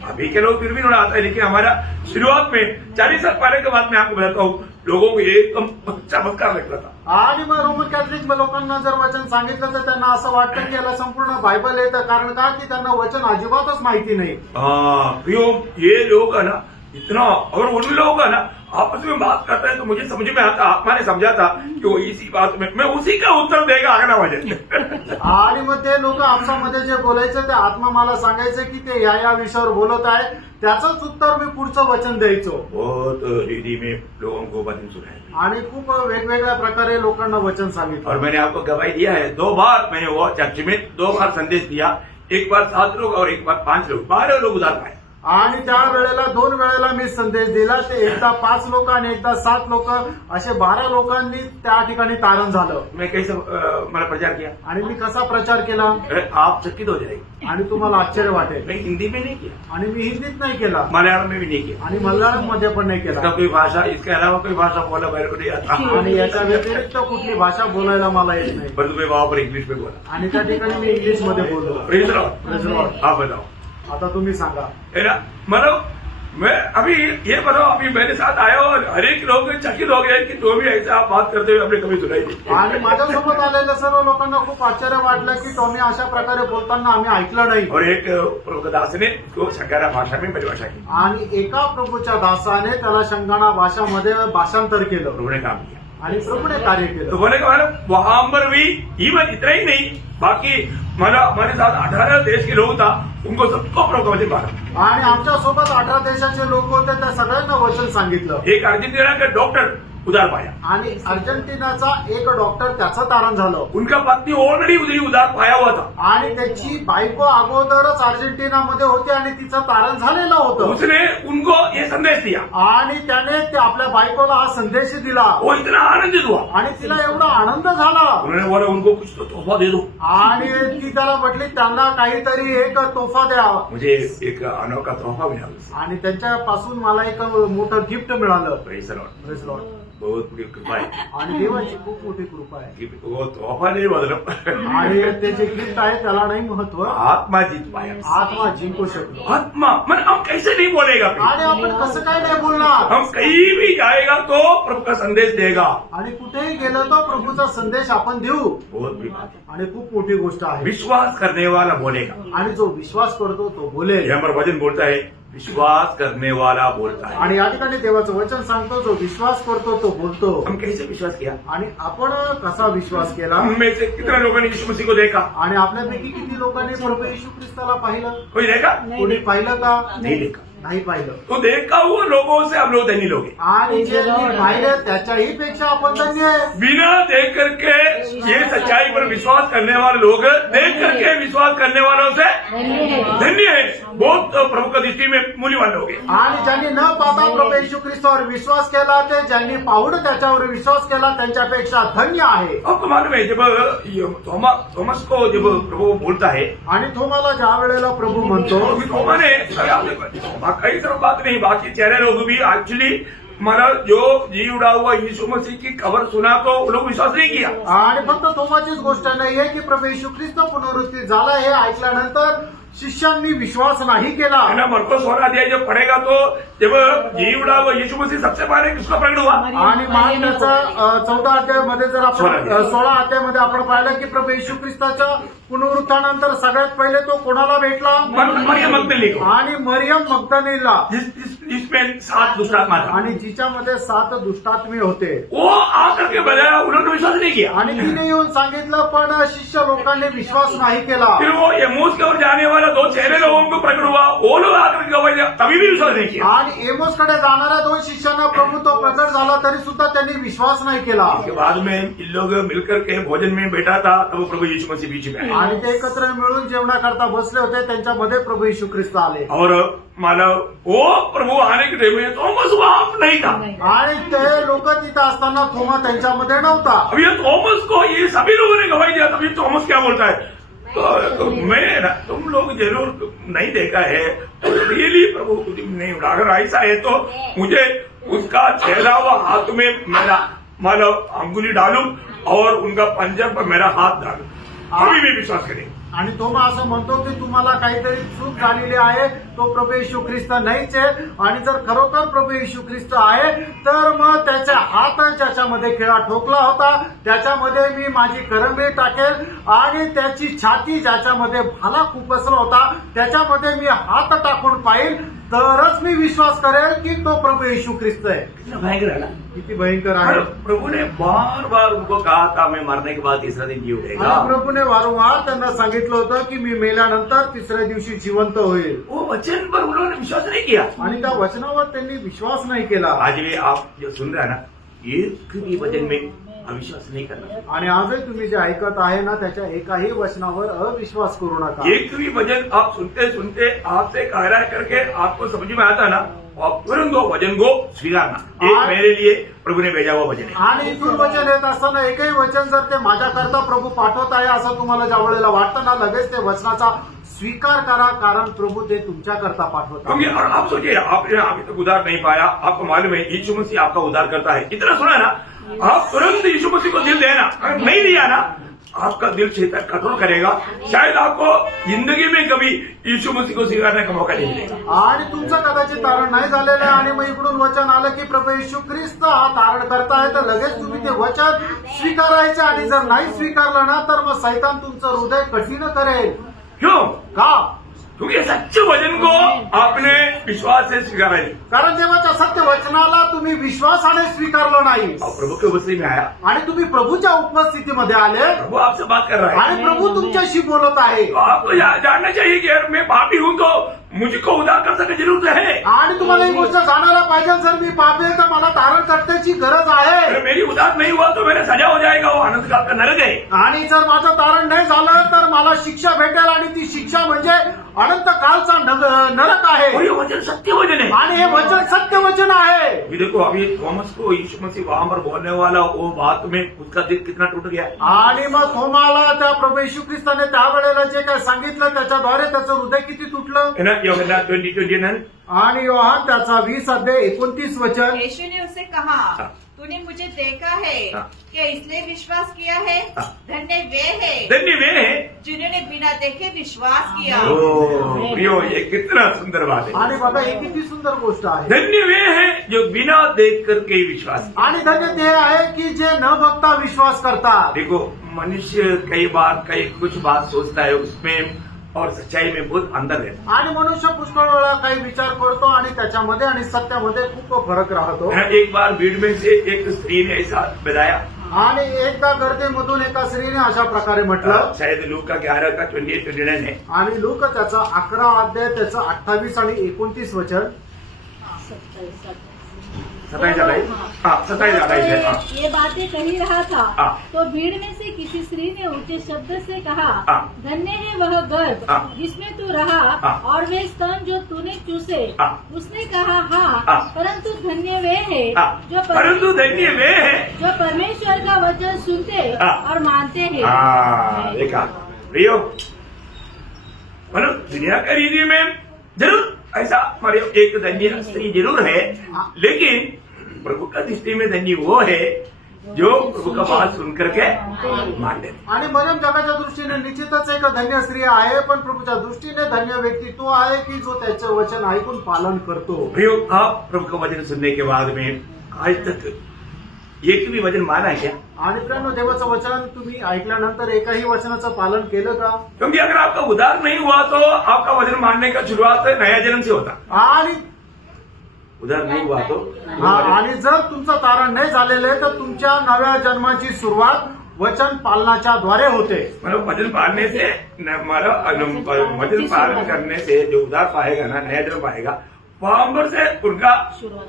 अभी के लोग फिर भी उन्हें आता है, लेकिन हमारा शुरुआत में 40 साल पहले के बाद मैं आपको बताता हूँ लोगों को एकदम चमत्कार लगता था. आणि मग रोमन कॅथलिक लोकांना जर वचन सांगितलं तर त्यांना असं वाटतं की याला संपूर्ण बायबल येतं. कारण का की त्यांना वचन अजिबातच माहिती नाही. ये लोग है ना इतना, और उन लोगों का ना आपस में बात करता है तो मुझे समझ में आता, आत्मा ने समझा था कि वो इसी बात में मैं उसी का उत्तर देगा अगला वचन. आणि मग ते लोक आपसामध्ये जे बोलायचे ते आत्मा मला सांगायचे की ते या विषयावर बोलत आहे, त्याचंच उत्तर मी पुढचं वचन द्यायचो. बहुत रीति में लोगों को वचन सुनाया आणि खूप वेगवेगळ्या प्रकारे लोकांना वचन सांगितलं. और मैंने आपको गवाही दिया है, 2 बार मैंने वो चर्च में 2 बार संदेश दिया, एक बार 7 लोग और एक बार 5 लोग, 12 लोग उधार पाए. आणि त्या वेळेला 2 वेळेला मी संदेश दिला. ते एकदा 5 लोक आणि एकदा 7 लोक असे 12 लोकांनी त्या ठिकाणी तारण झालं. मैं कैसे मैंने प्रचार किया, आणि मी कसा प्रचार केला आप चकित हो जाएगी. आणि तुम्हाला आश्चर्य वाटेल. मैं हिंदी में नहीं किया, आणि मी हिंदीत नाही केला मलयालम में भी नहीं किया, आणि मल्याळम मध्ये पण नाही इसका केला. कोई भाषा इसके अलावा कोई भाषा बोला मेरे को नहीं आता. आणि याच्या व्यतिरिक्त कुठली भाषा बोलायला मला येत नाही. पर तुम्हें वहां पर इंग्लिश में बोला. आणि त्या ठिकाणी मी इंग्लिश मध्ये बोललो. Praise Praise the Lord. आप बताओ, आता तुम्ही सांगा. है ना. मतलब मैं अभी ये बताओ, अभी मेरे साथ आया और हर एक लोग चकित हो गए कि तो भी ऐसा आप बात करते हुए हमने कभी सुनाई नहीं. आणि माझ्यासोबत आलेल्या सर्व लोकांना खूप आश्चर्य वाटलं की टॉमी अशा प्रकारे बोलताना आम्ही ऐकलं नाही. और एक प्रभुदास ने उसको शंकारा भाषा में परिभाषा की. आणि एका प्रभूच्या दासाने त्याला शंगाणा भाषामध्ये भाषांतर केलं प्रभु ने काम किया. आणि प्रभूने कार्य तो केलं. बोले का वहां पर भी इवन इतना ही नहीं, बाकी हमारे साथ 18 देश के लोग था, उनको सबको प्रभु का वचन मारा. आणि आमच्या सोबत 18 देशाचे लोक होते, त्या सगळ्यांना वचन सांगितलं. एक अर्जेंटीना का डॉक्टर उधार पाया. आणि अर्जेंटिनाचा एक डॉक्टर त्याचं तारण झालं. उनका पत्नी ऑलरेडी उधार पाया हुआ था. आणि त्याची बायको अगोदरच अर्जेंटिनामध्ये होती आणि तिचं तारण झालेलं होतं. उसने उनको ये संदेश दिया. आणि त्याने ते आपल्या बायकोला हा संदेश दिला वो इतना आनंदित हुआ. आणि तिला एवढा आनंद झाला. उन्होंने बोला उनको कुछ तो तोहफा दे दो. आणि ती त्याला म्हटली त्यांना काहीतरी एक तोफा द्या. मुझे एक अनोखा तोहफा मिला. आणि त्यांच्यापासून मला एक मोठं गिफ्ट मिळालं. Praise the Lord. Praise Lord. बहुत बड़ी कृपा है. आणि देवाची खूप मोठी कृपा आहे. कि वो तोहफा नहीं मतलब आणि ते जे गिफ्ट आहे त्याला नाही महत्व, आत्मा जीत पाया. आत्मा जिंकू शकलो. आत्मा मन हम कैसे नहीं बोलेगा फिर? आणि आपण कसं काय नाही बोलणार. हम कहीं भी जाएगा तो प्रभु का संदेश देगा. आणि कुठेही गेलो तो प्रभूचा संदेश आपण देऊ. बहुत बड़ी बात है. आणि खूप मोठी गोष्ट आहे. विश्वास करने वाला बोलेगा. आणि जो विश्वास करतो तो बोलेल. यहाँ पर वचन बोलता है विश्वास करने वाला बोलता है. आणि या ठिकाणी देवाचं वचन सांगतो जो विश्वास करतो तो बोलतो. हम कैसे विश्वास किया? आणि आपण कसा विश्वास केला. हम में से कितने लोगों ने यीशु मसीह को देखा? आणि आपल्यापैकी किती लोकांनी प्रभू येशू ख्रिस्ताला पाहिलं. कोई देखा? कोणी पाहिलं का. नहीं देखा. नाही पाहिलं. तो देखा हुआ लोगों से हम लोग धनी लोग हैं. आणि जे पाहिलं त्याच्याही पेक्षा आपण धन्य आहे. बिना देख करके ये सच्चाई पर विश्वास करने वाले लोग देख करके विश्वास करने वालों से धन्य है. बहुत प्रभु की दृष्टि में मूल्यवान लोग हैं. आणि ज्यांनी न पाहता प्रभू येशू ख्रिस्तावर विश्वास केला ते ज्यांनी पाहून त्याच्यावर विश्वास केला त्यांच्यापेक्षा धन्य आहे. आपको मालूम है जब थॉमस को जब प्रभु बोलता है, आणि थोमाला ज्या वेळेला प्रभू म्हणतो थोमा ने कई तरह बात नहीं, बाकी चेहरे लोग भी एक्चुअली मला जो जी उड़ा हुआ यीशु मसीह की खबर सुना तो वो लोग विश्वास नहीं किया. आणि फक्त थोमाचीच गोष्ट नाहीये की प्रभू येशू ख्रिस्त पुनरुत्थित झाला हे ऐकल्यानंतर शिष्यांनी विश्वास नाही केला. है ना. मरको 16 अध्याय जब पढ़ेगा तो जब जी उड़ा हुआ यीशु मसीह सबसे पहले किसको प्रकट हुआ? आणि महात्म्याचा 14 अध्यायामध्ये जर आपण 16 अध्यायामध्ये आपण पाहिलं की प्रभू येशू ख्रिस्ताच्या पुनरुत्थानानंतर सगळ्यात पहिले तो कोणाला भेटला? मरियम मगदलिनी को. आणि मरियम मगदलीला. जिसमें 7 दुष्टात्मा था. आणि जिच्यामध्ये 7 दुष्टात्मे होते. वो आकर के बताया, उन्होंने विश्वास नहीं किया. आणि तिने येऊन सांगितलं पण शिष्य लोकांनी विश्वास नाही केला. फिर वो एमोस की ओर जाने वाला 2 चेहरे लोगों को प्रकट हुआ, वो लोग आकर के गवाही दिया, तभी भी विश्वास नहीं किया. आणि एमोसकडे जाणाऱ्या 2 शिष्यांना प्रभू तो प्रकट झाला तरी सुद्धा त्यांनी विश्वास नाही केला. उसके बाद में इन लोग मिलकर के भोजन में बैठा था, तब प्रभु यीशु मसीह बीच में आए. आणि ते एकत्र मिळून जेवणाकरता बसले होते. त्यांच्यामध्ये प्रभू येशू ख्रिस्त आले. और मानव वो प्रभु आने के टाइम में थॉमस वहां नहीं था. आणि ते लोक तिथं असताना थोमा त्यांच्यामध्ये नव्हता. अब ये थॉमस को ये सभी लोगों ने गवाही दिया, तभी थॉमस क्या बोलता है? तो मैं ना, तुम लोग जरूर नहीं देखा है तो रियली प्रभु नहीं, अगर ऐसा है तो मुझे उसका चेहरा हुआ हाथ में मेरा मानो अंगुली डालूं और उनका पंजर पर मेरा हाथ डालूं, अभी भी विश्वास करें. आणि थोमा असं म्हणतो की तुम्हाला काहीतरी चूक झालेली आहे. तो प्रभू येशू ख्रिस्त नाहीच आहे. आणि जर खरोखर प्रभू येशू ख्रिस्त आहे तर मग त्याच्या हात ज्याच्यामध्ये खिळा ठोकला होता त्याच्यामध्ये मी माझी करंगळी टाकेल आणि त्याची छाती ज्याच्यामध्ये भाला खुपसला होता त्याच्यामध्ये मी हात टाकून पाहिल तरच मी विश्वास करेल की तो प्रभू येशू ख्रिस्त आहे. भयंकर है ना. किती भयंकर आहे. प्रभु ने बार बार उनको कहा था मैं मरने के बाद तीसरा दिन जी उठेगा. आणि प्रभूने वारंवार त्यांना सांगितलं होतं की मी मेल्यानंतर 3ऱ्या दिवशी जिवंत होईल. वो वचन पर उन्होंने विश्वास नहीं किया. आणि त्या वचनावर त्यांनी विश्वास नाही केला. आज भी आप जो सुन रहे हैं ना, एक भी वचन में अविश्वास नहीं करना. आणि आजही तुम्ही जे ऐकत आहे ना त्याच्या एकाही वचनावर अविश्वास करू नका. एक भी वचन आप सुनते सुनते आपसे कायरा करके आपको समझ में आता ना, आप तुरंत वो वचन को स्वीकारना. एक मेरे लिए प्रभु ने भेजा हुआ वचन है. आणि इथून वचन येत असताना एकही वचन जर ते माझ्याकरता प्रभू पाठवत आहे असं तुम्हाला ज्या वेळेला वाटतं ना लगेच ते वचनाचा स्वीकार करा कारण प्रभु ते तुमच्याकरता पाठवत क्योंकि और आप सोचिए, आपने अभी तक उद्धार नहीं पाया, आपको मालूम है यीशु मसीह आपका उद्धार करता है. इतना सुना ना, आप तुरंत यीशु मसीह को दिल देना. अगर नहीं दिया ना आपका दिल शैतान कंट्रोल करेगा, शायद आपको जिंदगी में कभी यीशु मसीह को स्वीकारने का मौका नहीं मिलेगा। आणि तुमचं कदाचित तारण नाही झालेलं आहे आणि मग इकडून वचन आलं की प्रभू येशू ख्रिस्त हा तारण करताय, तर लगेच तुम्ही ते वचन स्वीकारायचे आणि जर नाही स्वीकारलं ना तर मग सैतान तुमचं हृदय कठीण करेल. क्यों? का? क्योंकि सच्चे वचन को आपने विश्वास से स्वीकारा नहीं कारण देवाच्या सत्य वचनाला तुम्ही विश्वासाने स्वीकारलं नाही और प्रभु के उपस्थिति में आया, आणि तुम्ही प्रभूच्या उपस्थितीमध्ये आले प्रभु आपसे बात कर रहा है, आणि प्रभू तुमच्याशी बोलत आहे. तो आपको जानना चाहिए कि यार मैं पापी हूं तो मुझको उद्धार करने की जरूरत है। आणि तुम्हाला ही गोष्ट जाणायला पाहिजे, जर मी पापी आहे तर मला तारण करण्याची गरज आहे. अगर मेरी उद्धार नहीं हुआ तो मेरा सजा हो जाएगा, वो आनंद का आपका नरक है। आणि जर माझं तारण नाही झालं तर मला शिक्षा भेटेल आणि ती शिक्षा म्हणजे अनंत काळचा नरक और आहे. ये वचन सत्य वचन है। आणि हे वचन सत्य वचन आहे. अभी देखो, अभी थॉमस को यीशु मसीह वहां पर बोलने वाला वो बात में उसका दिल कितना टूट गया। आणि मग थोमाला त्या प्रभू येशू ख्रिस्ताने त्यावेळेला जे काय सांगितलं त्याच्याद्वारे त्याचं हृदय किती तुटलं. है ना, यूहन्ना 20:29। आणि योहान त्याचा 20:29 वचन. यीशु ने उससे कहा, तूने मुझे देखा है, क्या इसलिए विश्वास किया है? धन्य वे है धन्य वे है जिन्होंने बिना देखे विश्वास किया। ओ प्रियो, ये कितना सुंदर बात है। आणि बघा ही किती सुंदर गोष्ट आहे. धन्य वे है जो बिना देख करके विश्वास किया। आणि धन्य ते आहे की जे न बघता विश्वास करतात. देखो, मनुष्य कई बार कुछ बात सोचता है उसमें और सच्चाई में बहुत अंदर रहता आणि मनुष्य पुष्कळ वेळा काही विचार करतो आणि त्याच्यामध्ये आणि सत्यामध्ये खूप फरक राहतो. है। एक बार भीड़ में से एक स्त्री ने ऐसा बताया, आणि एकदा गर्दीमधून एका स्त्रीने अशा प्रकारे म्हटलं, शायद लूक का 11:28-29 है। आणि लोक त्याचा 11 अध्याय त्याचं 28 आणि 29 वचन. 27-28 है। हाँ। ये बातें कही रहा था हाँ। तो भीड़ में से किसी स्त्री ने ऊंचे शब्द से कहा, हाँ। धन्य है वह गर्भ हाँ। जिसमें तू रहा हाँ। और वे स्तन जो तूने चूसे। हाँ। उसने कहा, हाँ, हाँ। परंतु धन्य वे है हाँ। जो परंतु धन्य वे है जो परमेश्वर का वचन सुनते हाँ। और मानते हैं। हाँ, देखा प्रियो, मतलब दुनिया का रीति में जरूर ऐसा हमारे एक धन्य स्त्री जरूर है, लेकिन प्रभु का दृष्टि में धन्य वो है जो प्रभु का बात सुन करके मान लेते। आणि म्हणून जगाच्या दृष्टीने निश्चितच एक धन्य स्त्री आहे, पण प्रभूच्या दृष्टीने धन्य व्यक्ती तो आहे की जो त्याचं वचन ऐकून पालन करतो. प्रियो, आप प्रभु का वचन सुनने के बाद में आज तक एक भी वचन माना है क्या? आणि प्रियानो, देवाचं वचन तुम्ही ऐकल्यानंतर एकाही वचनाचं पालन केलं का? क्योंकि अगर आपका उद्धार नहीं हुआ तो आपका वचन मानने का शुरुआत नया जन्म से होता। आणि उद्धार नहीं हुआ तो आणि जर तुमचं तारण नाही झालेलं आहे तर तुमच्या नव्या जन्माची सुरुवात वचन पालनाच्या द्वारे होते. मतलब वचन पालने से मतलब वचन पालन करने से जो उद्धार पाएगा ना, नया जन्म पाएगा, वहां पर से उनका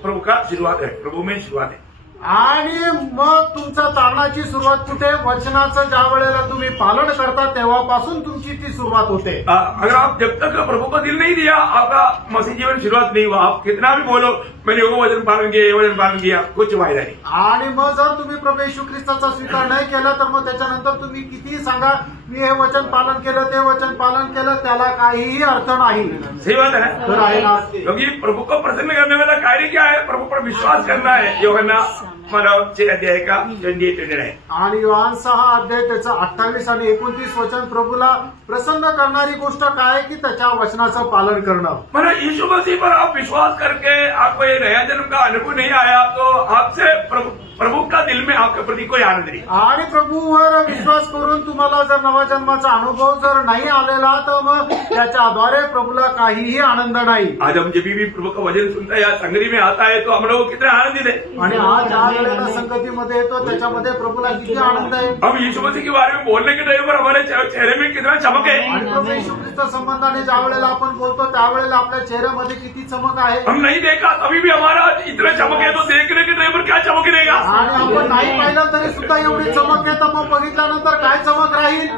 प्रभु का शुरुआत है, प्रभु में शुरुआत है। आणि मग तुमच्या तारणाची सुरुवात कुठे? वचनाचं ज्या वेळेला तुम्ही पालन करता तेव्हापासून तुमची ती सुरुवात होते. अगर आप जब तक प्रभु को दिल नहीं दिया, आपका मसीह जीवन शुरुआत नहीं हुआ। आप कितना भी बोलो मैंने वो वचन पालन किया, ये वचन पालन किया, कुछ फायदा नाही. आणि मग जर तुम्ही प्रभू येशू ख्रिस्ताचा स्वीकार नाही केला तर मग त्याच्यानंतर तुम्ही कितीही सांगा मी हे वचन पालन केलं, ते वचन पालन केलं, त्याला काहीही अर्थ नाही. सही बात है तर आहे ना? क्योंकि प्रभु को प्रसन्न करने वाला कार्य क्या है? प्रभु पर विश्वास करना है। यूहन्ना 6 का 28 है। आणि योहान 6 अध्याय त्याचं 28 आणि 29 वचन प्रभूला प्रसन्न करणारी गोष्ट काय की त्याच्या वचनाचं पालन करणं. मतलब यीशु मसीह पर आप विश्वास करके आपको ये नया जन्म का अनुभव नहीं आया तो आपसे प्रभु का दिल में आपके प्रति कोई आनंद नहीं। आणि प्रभूवर विश्वास करून तुम्हाला जर नवा जन्माचा अनुभव जर नाही आलेला तर मग त्याच्याद्वारे प्रभूला काहीही आनंद नाही. आज हम जब भी प्रभु का वचन सुनता है या संगति में आता है तो हम लोग कितने आनंदित है। आणि आज ज्या वेळेला संगतीमध्ये येतो त्याच्यामध्ये प्रभूला किती आनंद आहे. हम यीशु मसीह के बारे में बोलने के टाइम पर हमारे चेहरे में कितना चमक है। आणि प्रभू येशू ख्रिस्त संबंधाने ज्या वेळेला आपण बोलतो त्यावेळेला आपल्या चेहऱ्यामध्ये किती चमक आहे. हम नहीं देखा तभी भी हमारा इतना चमक है, तो देखने के टाइम पर क्या चमक रहेगा। आणि आपण नाही पाहिलं तरी सुद्धा एवढी चमक आहे तर मग बघितल्यानंतर काय चमक राहील.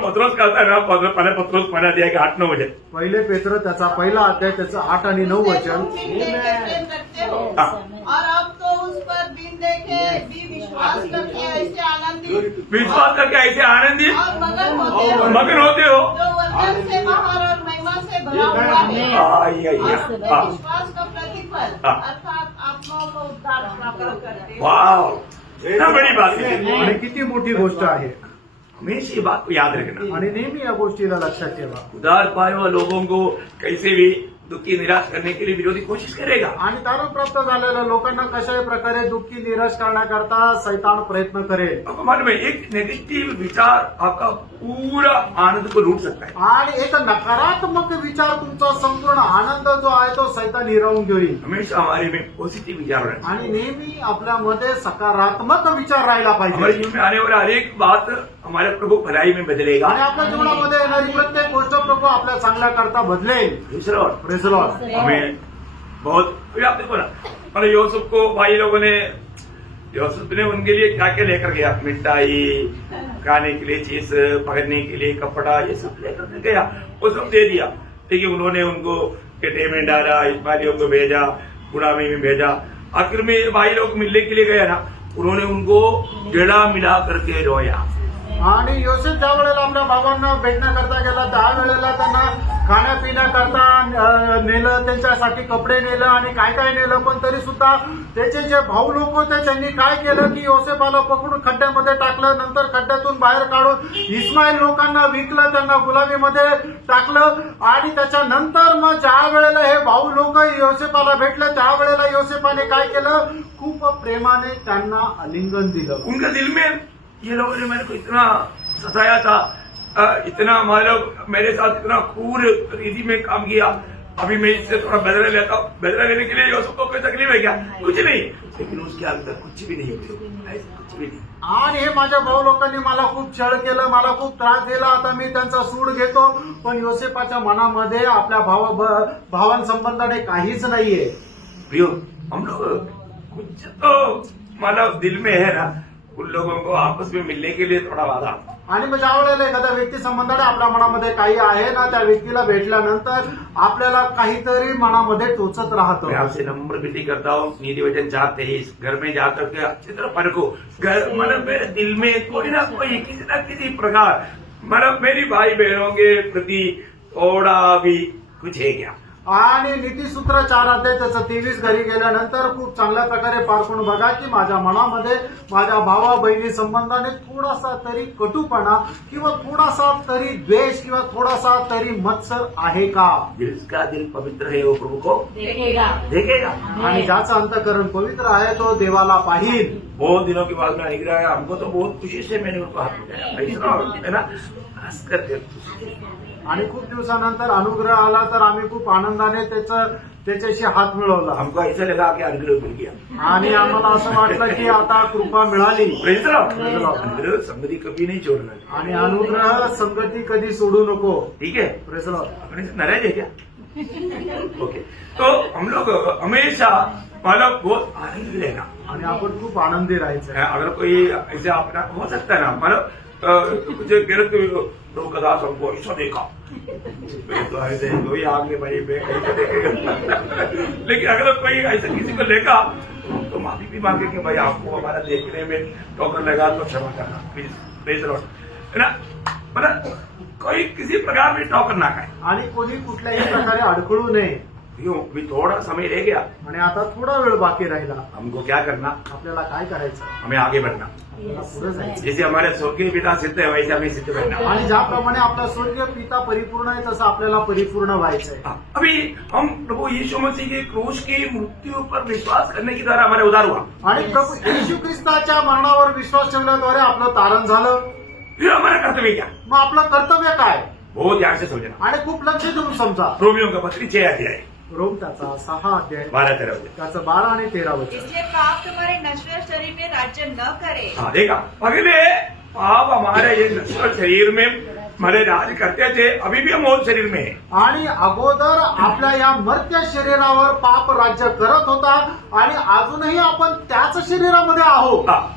पत्रोस कहता है ना, पहले पत्रोस 8-9 बजे पहिले पेत्र त्याचा पहिला अध्याय त्याचं 8 आणि 9 वचन. प्रेम रखते हो और अब तो उस पर बिन देखे भी विश्वास करके ऐसे आनंदित विश्वास करके ऐसे आनंदित और मगन होते होते हो हो जो वचन से बाहर और महिमा से भरा हुआ है और अपने विश्वास का प्रतिफल अर्थात आत्माओं को उद्धार प्राप्त करते हो। वाह, कितना बड़ी बात है। आणि किती मोठी गोष्ट आहे. हमेशा ये बात को याद रखना। आणि नेहमी या गोष्टीला लक्षात ठेवा. उदार पाए हुए लोगों को कैसे भी दुखी निराश करने के लिए विरोधी कोशिश करेगा। आणि तारण प्राप्त झालेल्या लोकांना कशाही प्रकारे दुःखी निराश करण्याकरता सैतान प्रयत्न करेल. आपको मालूम है एक नेगेटिव विचार आपका पूरा आनंद को लूट सकता है। आणि एक नकारात्मक विचार तुमचा संपूर्ण आनंद जो आहे तो सैतान हिरावून घेईल. हमेशा हमारे में पॉजिटिव विचार रहना। आणि नेहमी आपल्यामध्ये सकारात्मक विचार राहिला हमारे पाहिजे. जीवन में आने वाला हर एक बात हमारे प्रभु भलाई में बदलेगा। आणि आपल्या जीवनामध्ये येणारी प्रत्येक गोष्ट प्रभू आपल्या चांगल्या करता बदलेल. दूसरा और प्रेज द लॉर्ड. हमें बहुत अभी आप देखो ना, मतलब यूसुफ को भाई लोगों ने, यूसुफ ने उनके लिए क्या क्या लेकर गया, मिठाई, खाने के लिए चीज, पहनने के लिए कपड़ा, ये सब लेकर गया, वो सब दे दिया। ठीक है, उन्होंने उनको पेटे में डाला, इस्माइलियों को भेजा, गुलामी में भेजा। आखिर में भाई लोग मिलने के लिए गया ना, उन्होंने उनको जड़ा मिला करके रोया। आणि योसेफ ज्या वेळेला आपल्या भावांना भेटण्याकरता गेला त्यावेळेला त्यांना खाण्यापिण्याकरता नेलं, त्यांच्यासाठी कपडे नेलं आणि काय काय नेलं. पण तरी सुद्धा त्याचे जे भाऊ लोक होते त्यांनी काय केलं की योसेफाला पकडून खड्ड्यामध्ये टाकलं. नंतर खड्ड्यातून बाहेर काढून इस्माईल लोकांना विकलं, त्यांना गुलामीमध्ये टाकलं. आणि त्याच्यानंतर मग ज्या वेळेला हे भाऊ लोक योसेफाला भेटले त्यावेळेला योसेफाने काय केलं, खूप प्रेमाने त्यांना आलिंगन दिलं. उनका दिल में ये लोगों ने मेरे को इतना सताया था, इतना मतलब मेरे साथ इतना क्रूर रीति में काम किया, अभी मैं इससे थोड़ा बदला लेता हूँ। बदला लेने के लिए यूसुफ को कोई तकलीफ है क्या? कुछ नहीं। लेकिन उसके अंदर कुछ भी नहीं हुआ, कुछ भी नहीं। आणि हे माझ्या भाऊ लोकांनी मला खूप छळ केलं, मला खूप त्रास दिला, आता मी त्यांचा सूड घेतो. पण योसेफाच्या मनामध्ये आपल्या भावांसंबंधाने काहीच नाहीये. प्रियो, हम लोग कुछ तो मतलब दिल में है ना, उन लोगों को आपस में मिलने के लिए थोड़ा वादा। आणि मग ज्या वेळेला एखाद्या व्यक्ती संबंधाने आपल्या मनामध्ये काही आहे ना, त्या व्यक्तीला भेटल्यानंतर आपल्याला काहीतरी मनामध्ये टोचत मैं राहतं. आपसे नम्र विनती करता हूँ, नीति वचन 4:23, घर में जाकर के अच्छी तरह परखो, घर मतलब मेरे दिल में कोई ना कोई किसी न किसी प्रकार मतलब मेरी भाई बहनों के प्रति थोड़ा भी कुछ है क्या। आणि नीतिसूत्र 4 त्याचं 23 घरी गेल्यानंतर खूप चांगल्या प्रकारे पारखून बघा की माझ्या मनामध्ये माझ्या भावा बहिणी संबंधाने थोडासा तरी कटुपणा किंवा थोडासा तरी द्वेष किंवा थोडासा तरी मत्सर आहे का. जिसका दिल पवित्र है वो प्रभु को देखेगा. देखेगा। आणि ज्याचं अंतःकरण पवित्र आहे तो देवाला पाहिल. बहुत दिनों के बाद में निकला है, हमको तो बहुत खुशी से मैंने उनको हाथ मिलाया, है ना, हंस करके। आणि खूप दिवसानंतर अनुग्रह आला तर आम्ही खूप आनंदाने त्याच्याशी हात मिळवला. हमको ऐसा लगा कि अनुग्रह मिल गया आणि आम्हाला असं वाटलं की आता कृपा मिळाली. Praise the Lord. अनुग्रह संगति कभी नहीं छोड़ना। आणि अनुग्रह संगती कधी सोडू नको. ठीक है, प्रेज द लॉर्ड. अपने से नाराज है क्या? ओके, तो हम लोग हमेशा मतलब बहुत आनंद लेना। आणि आपण खूप आनंदी राहायचं. अगर कोई ऐसे अपना हो सकता है ना, मतलब मुझे गलत लोग कदा हमको ऐसा देखा, तो ऐसे कोई आगे भाई कैसे देखेगा। लेकिन अगर कोई ऐसा किसी को देखा तो माफी भी मांगे कि भाई आपको हमारा देखने में ठोकर लगा तो क्षमा करना, प्लीज। प्रेज द लॉर्ड, है ना, मतलब कोई किसी प्रकार में ठोकर ना खाए आणि कोणी कुठल्याही प्रकारे अडखळू नये. क्यों, अभी थोड़ा समय रह गया, आणि आता थोडा वेळ बाकी राहिला. हमको क्या करना, आपल्याला काय करायचं, हमें आगे बढ़ना। आपल्याला पुढे जायचं. जैसे हमारे स्वर्गीय पिता सिद्ध है वैसे हमें सिद्ध बनना। आणि ज्याप्रमाणे आपला स्वर्गीय पिता परिपूर्ण आहे तसं आपल्याला परिपूर्ण व्हायचंय. अभी हम प्रभु यीशु मसीह के क्रूस की मृत्यु पर विश्वास करने के द्वारा हमारे उद्धार हुआ। आणि प्रभू येशू ख्रिस्ताच्या मरणावर विश्वास ठेवल्याद्वारे आपलं तारण झालं. फिर हमारा कर्तव्य क्या, मग आपलं कर्तव्य काय, बहुत ध्यान से समझना। आणि खूप लक्ष देऊन समजा. रोमियो का पत्री 6 अध्याय रोम त्याचा 6 अध्याय 12-13 त्याचं 12 आणि 13 वचन. इसलिए पाप तुम्हारे नश्वर शरीर में राज्य न करे। हाँ देखा, पहले पाप हमारे ये नश्वर शरीर में हमारे राज करते थे, अभी भी हम मौत शरीर में है। आणि अगोदर आपल्या या मर्त्य शरीरावर पाप राज्य करत होता आणि अजूनही आपण त्याच शरीरामध्ये आहोत. हाँ,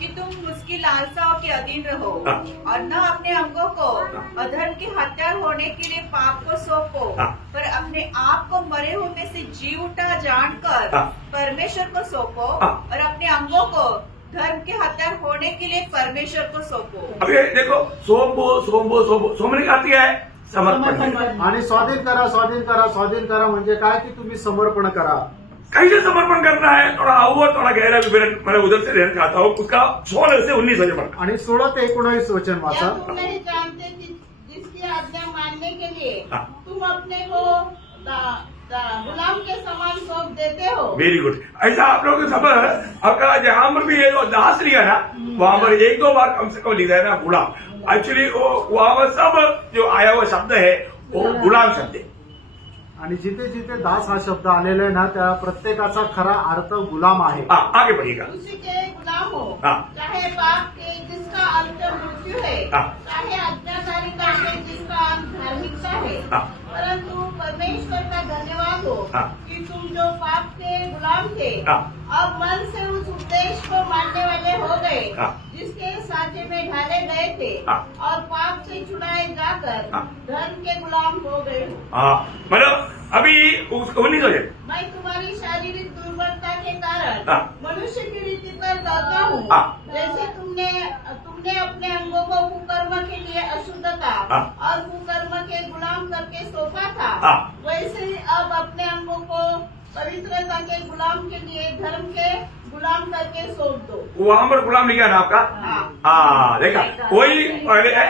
कि तुम उसकी लालसाओं के अधीन रहो हाँ। और न अपने अंगों को अधर्म के हत्यार होने के लिए पाप को सौंपो, हाँ। पर अपने आप को मरे हुए में से जी उठा जानकर हाँ। परमेश्वर को सौंपो, हाँ। और अपने अंगों को धर्म के हत्यार होने के लिए परमेश्वर को सौंपो। अभी देखो, सोमने का अर्थ क्या है, समर्पण। आणि स्वाधीन करा, स्वाधीन करा, स्वाधीन करा म्हणजे काय की तुम्ही समर्पण करा. कैसे समर्पण करना है, थोड़ा और थोड़ा गहरा विवरण मैं उधर से लेना चाहता हूँ। उसका 16 से 19 वजह पढ़ना। आणि 16 ते 19 वचन क्या वाचा. तुम नहीं जानते कि जिसकी आज्ञा मानने के लिए हाँ। तुम अपने को गुलाम के समान सौंप देते हो? Very good. ऐसा आप लोग सब आपका जहां पर भी ये जो दास लिखा ना, वहां पर 1-2 बार कम से कम लिखा है ना गुलाम। एक्चुअली वो वहां पर सब जो आया हुआ शब्द है वो गुलाम शब्द है। आणि जिथे जिथे दास हा शब्द आलेला आहे ना, त्या प्रत्येकाचा खरा अर्थ गुलाम आहे. आगे बढ़िएगा। उसी के गुलाम हो, हाँ। चाहे पाप के जिसका अंत मृत्यु है, हाँ। चाहे आज्ञाकारिता के जिसका अंत धार्मिकता है, हाँ। परंतु परमेश्वर का धन्यवाद हो हाँ। कि तुम जो पाप के गुलाम थे हाँ। अब मन से उस उद्देश्य को मानने वाले हो गए हाँ। जिसके साँचे में ढाले गए थे, हाँ। और पाप से छुड़ाए जाकर हाँ। धर्म के गुलाम हो गए हो। मतलब अभी उसको 19 वजह। मैं तुम्हारी शारीरिक दुर्बलता के कारण हाँ। मनुष्य की रीति पर रहता हूँ। हाँ। जैसे तुमने अपने अंगों को कुकर्म के लिए अशुद्धता हाँ। और कुकर्म के गुलाम करके सौंपा था, हाँ। वैसे ही अब अपने अंगों को पवित्रता के गुलाम के लिए धर्म के गुलाम करके सौंप दो। वहां पर गुलाम लिखा है ना आपका? हाँ। देखा वही पहले है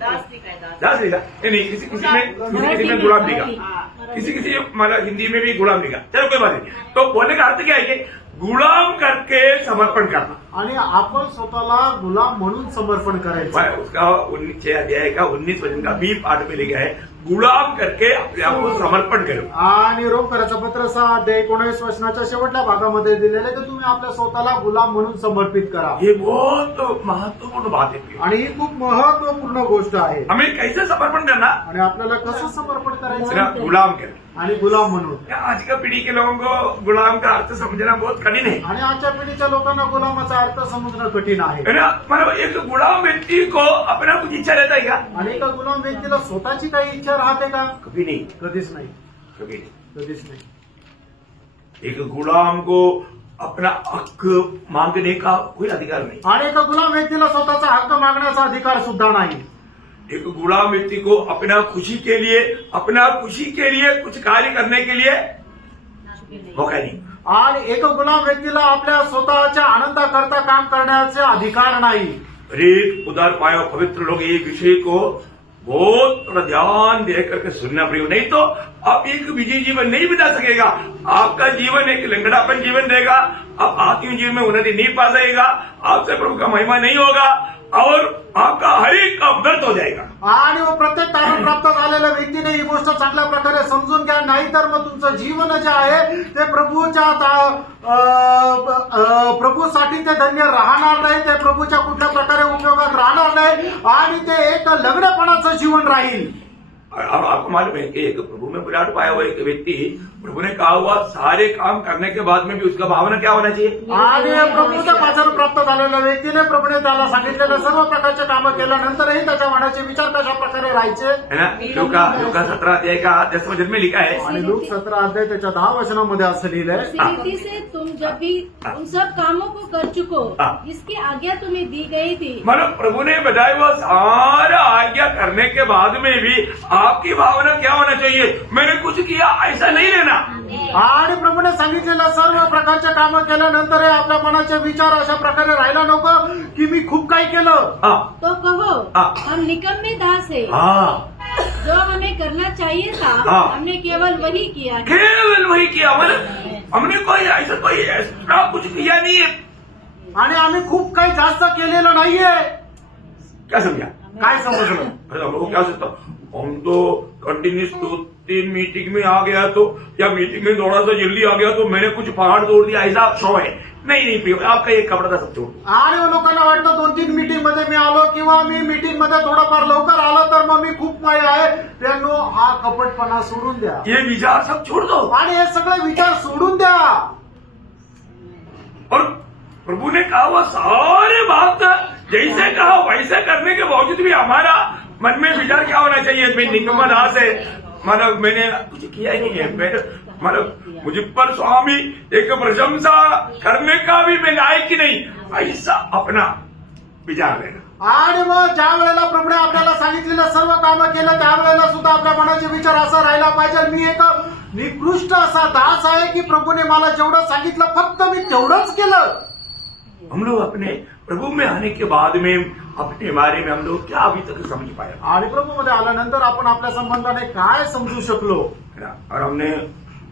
दास लिखा है, दास। दास लिखा नहीं, किसी में गुलाम लिखा, हाँ। किसी मतलब हिंदी में भी गुलाम लिखा। चलो कोई बात नहीं। तो बोलने का अर्थ क्या है कि गुलाम करके समर्पण करना। आणि आपण स्वतःला गुलाम म्हणून समर्पण करायचं. उसका 19 अध्याय का 19 वचन का बी पाठ में लिखा है, गुलाम करके अपने आप को समर्पण करो। आणि रोमकराचं पत्र 6 अध्याय 19 वचनाच्या शेवटच्या भागामध्ये दिलेलं आहे की तुम्ही आपल्या स्वतःला गुलाम म्हणून समर्पित करा. ये बहुत महत्वपूर्ण बात है। आणि ही खूप महत्वपूर्ण गोष्ट आहे. हमें कैसे समर्पण करना? आणि आपल्याला कसं समर्पण करायचं? सिर्फ गुलाम करके। आणि गुलाम म्हणून. आज का पीढ़ी के लोगों को गुलाम का अर्थ समझना बहुत कठिन है। आणि आजच्या पिढीच्या लोकांना गुलामाचा अर्थ समजणं कठीण आहे. है ना? मतलब एक गुलाम व्यक्ति को अपना कुछ इच्छा रहता है क्या? आणि एका गुलाम व्यक्तीला स्वतःची काही इच्छा राहते का? कभी नहीं, कधीच नाही. कभी नहीं। कधीच नाही. एक गुलाम को अपना हक मांगने का कोई अधिकार नहीं। आणि एका गुलाम व्यक्तीला स्वतःचा हक्क मागण्याचा अधिकार सुद्धा नाही. एक गुलाम व्यक्ति को अपना खुशी के लिए कुछ कार्य करने के लिए मौका नहीं। आणि एक गुलाम व्यक्तीला आपल्या स्वतःच्या आनंदाकरता काम करण्याचे अधिकार नाही. एक उदार पाया पवित्र लोग ये विषय को बहुत थोड़ा ध्यान दे करके सुनना पड़ेगा, नहीं तो आप एक विजयी जीवन नहीं बिता सकेगा। आपका जीवन एक लंगड़ापन जीवन रहेगा। आप आत्मिक जीवन में उन्नति नहीं पा सकेगा। आपसे प्रभु का महिमा नहीं होगा और आपका हर एक काम व्यर्थ हो जाएगा। आणि मग प्रत्येक तारण प्राप्त झालेल्या व्यक्तीने ही गोष्ट चांगल्या प्रकारे समजून घ्या, नाहीतर मग तुमचं जीवन जे आहे ते प्रभूसाठी ते धन्य राहणार नाही. ते प्रभूच्या कुठल्या प्रकारे उपयोगात राहणार नाही आणि ते एक लग्नपणाचं जीवन राहील. अब आपको मालूम है कि एक प्रभु में विराट पाया हुआ एक व्यक्ति, प्रभु ने कहा हुआ सारे काम करने के बाद में भी उसका भावना क्या होना चाहिए? आणि प्रभूचं वाचन प्राप्त झालेल्या व्यक्तीने प्रभूने त्याला सांगितलेल्या सर्व प्रकारचे कामं केल्यानंतरही त्याच्या मनाचे विचार कशा प्रकारे राहायचे, है ना? लूका 17 अध्याय का 10 वचन में लिखा है। आणि लूक 17 अध्याय त्याच्या 10 वचनामध्ये असं लिहिलंय, उसी रीति से तुम जब भी उन सब कामों को कर चुको जिसकी आज्ञा तुम्हें दी गई थी। मतलब प्रभु ने बताया हुआ सारा आज्ञा करने के बाद में भी आपकी भावना क्या होना चाहिए? मैंने कुछ किया ऐसा नहीं लेना। आणि प्रभूने सांगितलेल्या सर्व प्रकारचे कामं केल्यानंतर आपल्या मनाचे विचार अशा प्रकारे राहायला नको की मी खूप काही केलं. तो कहो हाँ। हम निकम्मे दास है, जो हमें करना चाहिए था हाँ। हमने केवल वही किया है। केवल वही किया। मतलब हमने कोई ऐसा कुछ किया नहीं है। आणि आम्ही खूप काही जास्त केलेलं नाहीये. क्या समझा? काय समजलं? अरे हम लोग क्या सोचता, हम तो कंटिन्यूस 2-3 मीटिंग में आ गया तो, या मीटिंग में थोड़ा सा जल्दी आ गया तो मैंने कुछ पहाड़ तोड़ दिया, ऐसा शो है। नहीं, आपका एक कपड़ा था सब छोड़। आणि लोकांना वाटतं 2-3 मीटिंग मध्ये मी आलो किंवा मी मीटिंग मध्ये थोडंफार लवकर आलो तर मग मी खूप माय आहे. त्यांनो हा कपटपणा सोडून द्या ये विचार सब छोड़ दो आणि हे सगळे विचार सोडून द्या. और प्रभु ने कहा वो सारे बात जैसे कहा वैसे करने के बावजूद भी हमारा मन में विचार क्या होना चाहिए? मैं निकम्मा दास है, मतलब मैंने कुछ किया ही नहीं है, मतलब मुझ पर स्वामी एक प्रशंसा करने का भी मैं लायक की नहीं, ऐसा अपना विचार रहेगा. आणि मग ज्या वेळेला प्रभूने आपल्याला सांगितलेलं सर्व कामं केलं त्यावेळेला सुद्धा आपल्या मनाचे विचार असा राहिला पाहिजे, मी एक निकृष्ट असा दास आहे की प्रभूने मला जेवढं सांगितलं फक्त मी तेवढंच केलं. हम लोग अपने प्रभु में आने के बाद में अपने बारे में हम लोग क्या अभी तक समझ पाए, आणि प्रभूमध्ये आल्यानंतर आपण आपल्या संबंधाने काय समजू शकलो. है ना? और हमने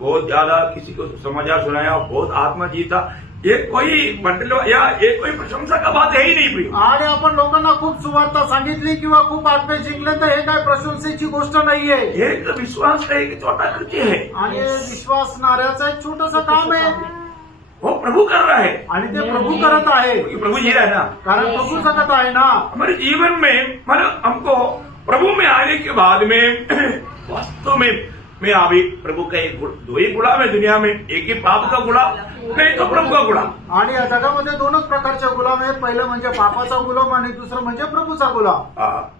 बहुत ज्यादा किसी को समाचार सुनाया, बहुत आत्मा जीता, ये कोई बंडल या ये कोई प्रशंसा का बात है ही नहीं प्रिय. आणि आपण लोकांना खूप सुवार्ता सांगितली किंवा खूप आत्मे जिंकले तर हे काय प्रशंसेची गोष्ट नाहीये. एक विश्वास का एक छोटा कृत्य है, आणि विश्वासणाऱ्याचं एक छोटंसं काम आहे वो प्रभु कर रहा है, आणि ते प्रभू करत आहे. क्योंकि प्रभु जी रहा है ना. कारण प्रभू जगत आहे ना. हमारे जीवन में मतलब हमको प्रभु में आने के बाद में वास्तव में मैं अभी प्रभु का दो ही गुलाम है दुनिया में, एक ही पाप का गुलाम, नहीं तो प्रभु का गुलाम. आणि या जगामध्ये दोनच प्रकारचे गुलाम आहेत. पहिलं म्हणजे पापाचा गुलाम आणि दुसरं म्हणजे प्रभूचा गुलाम.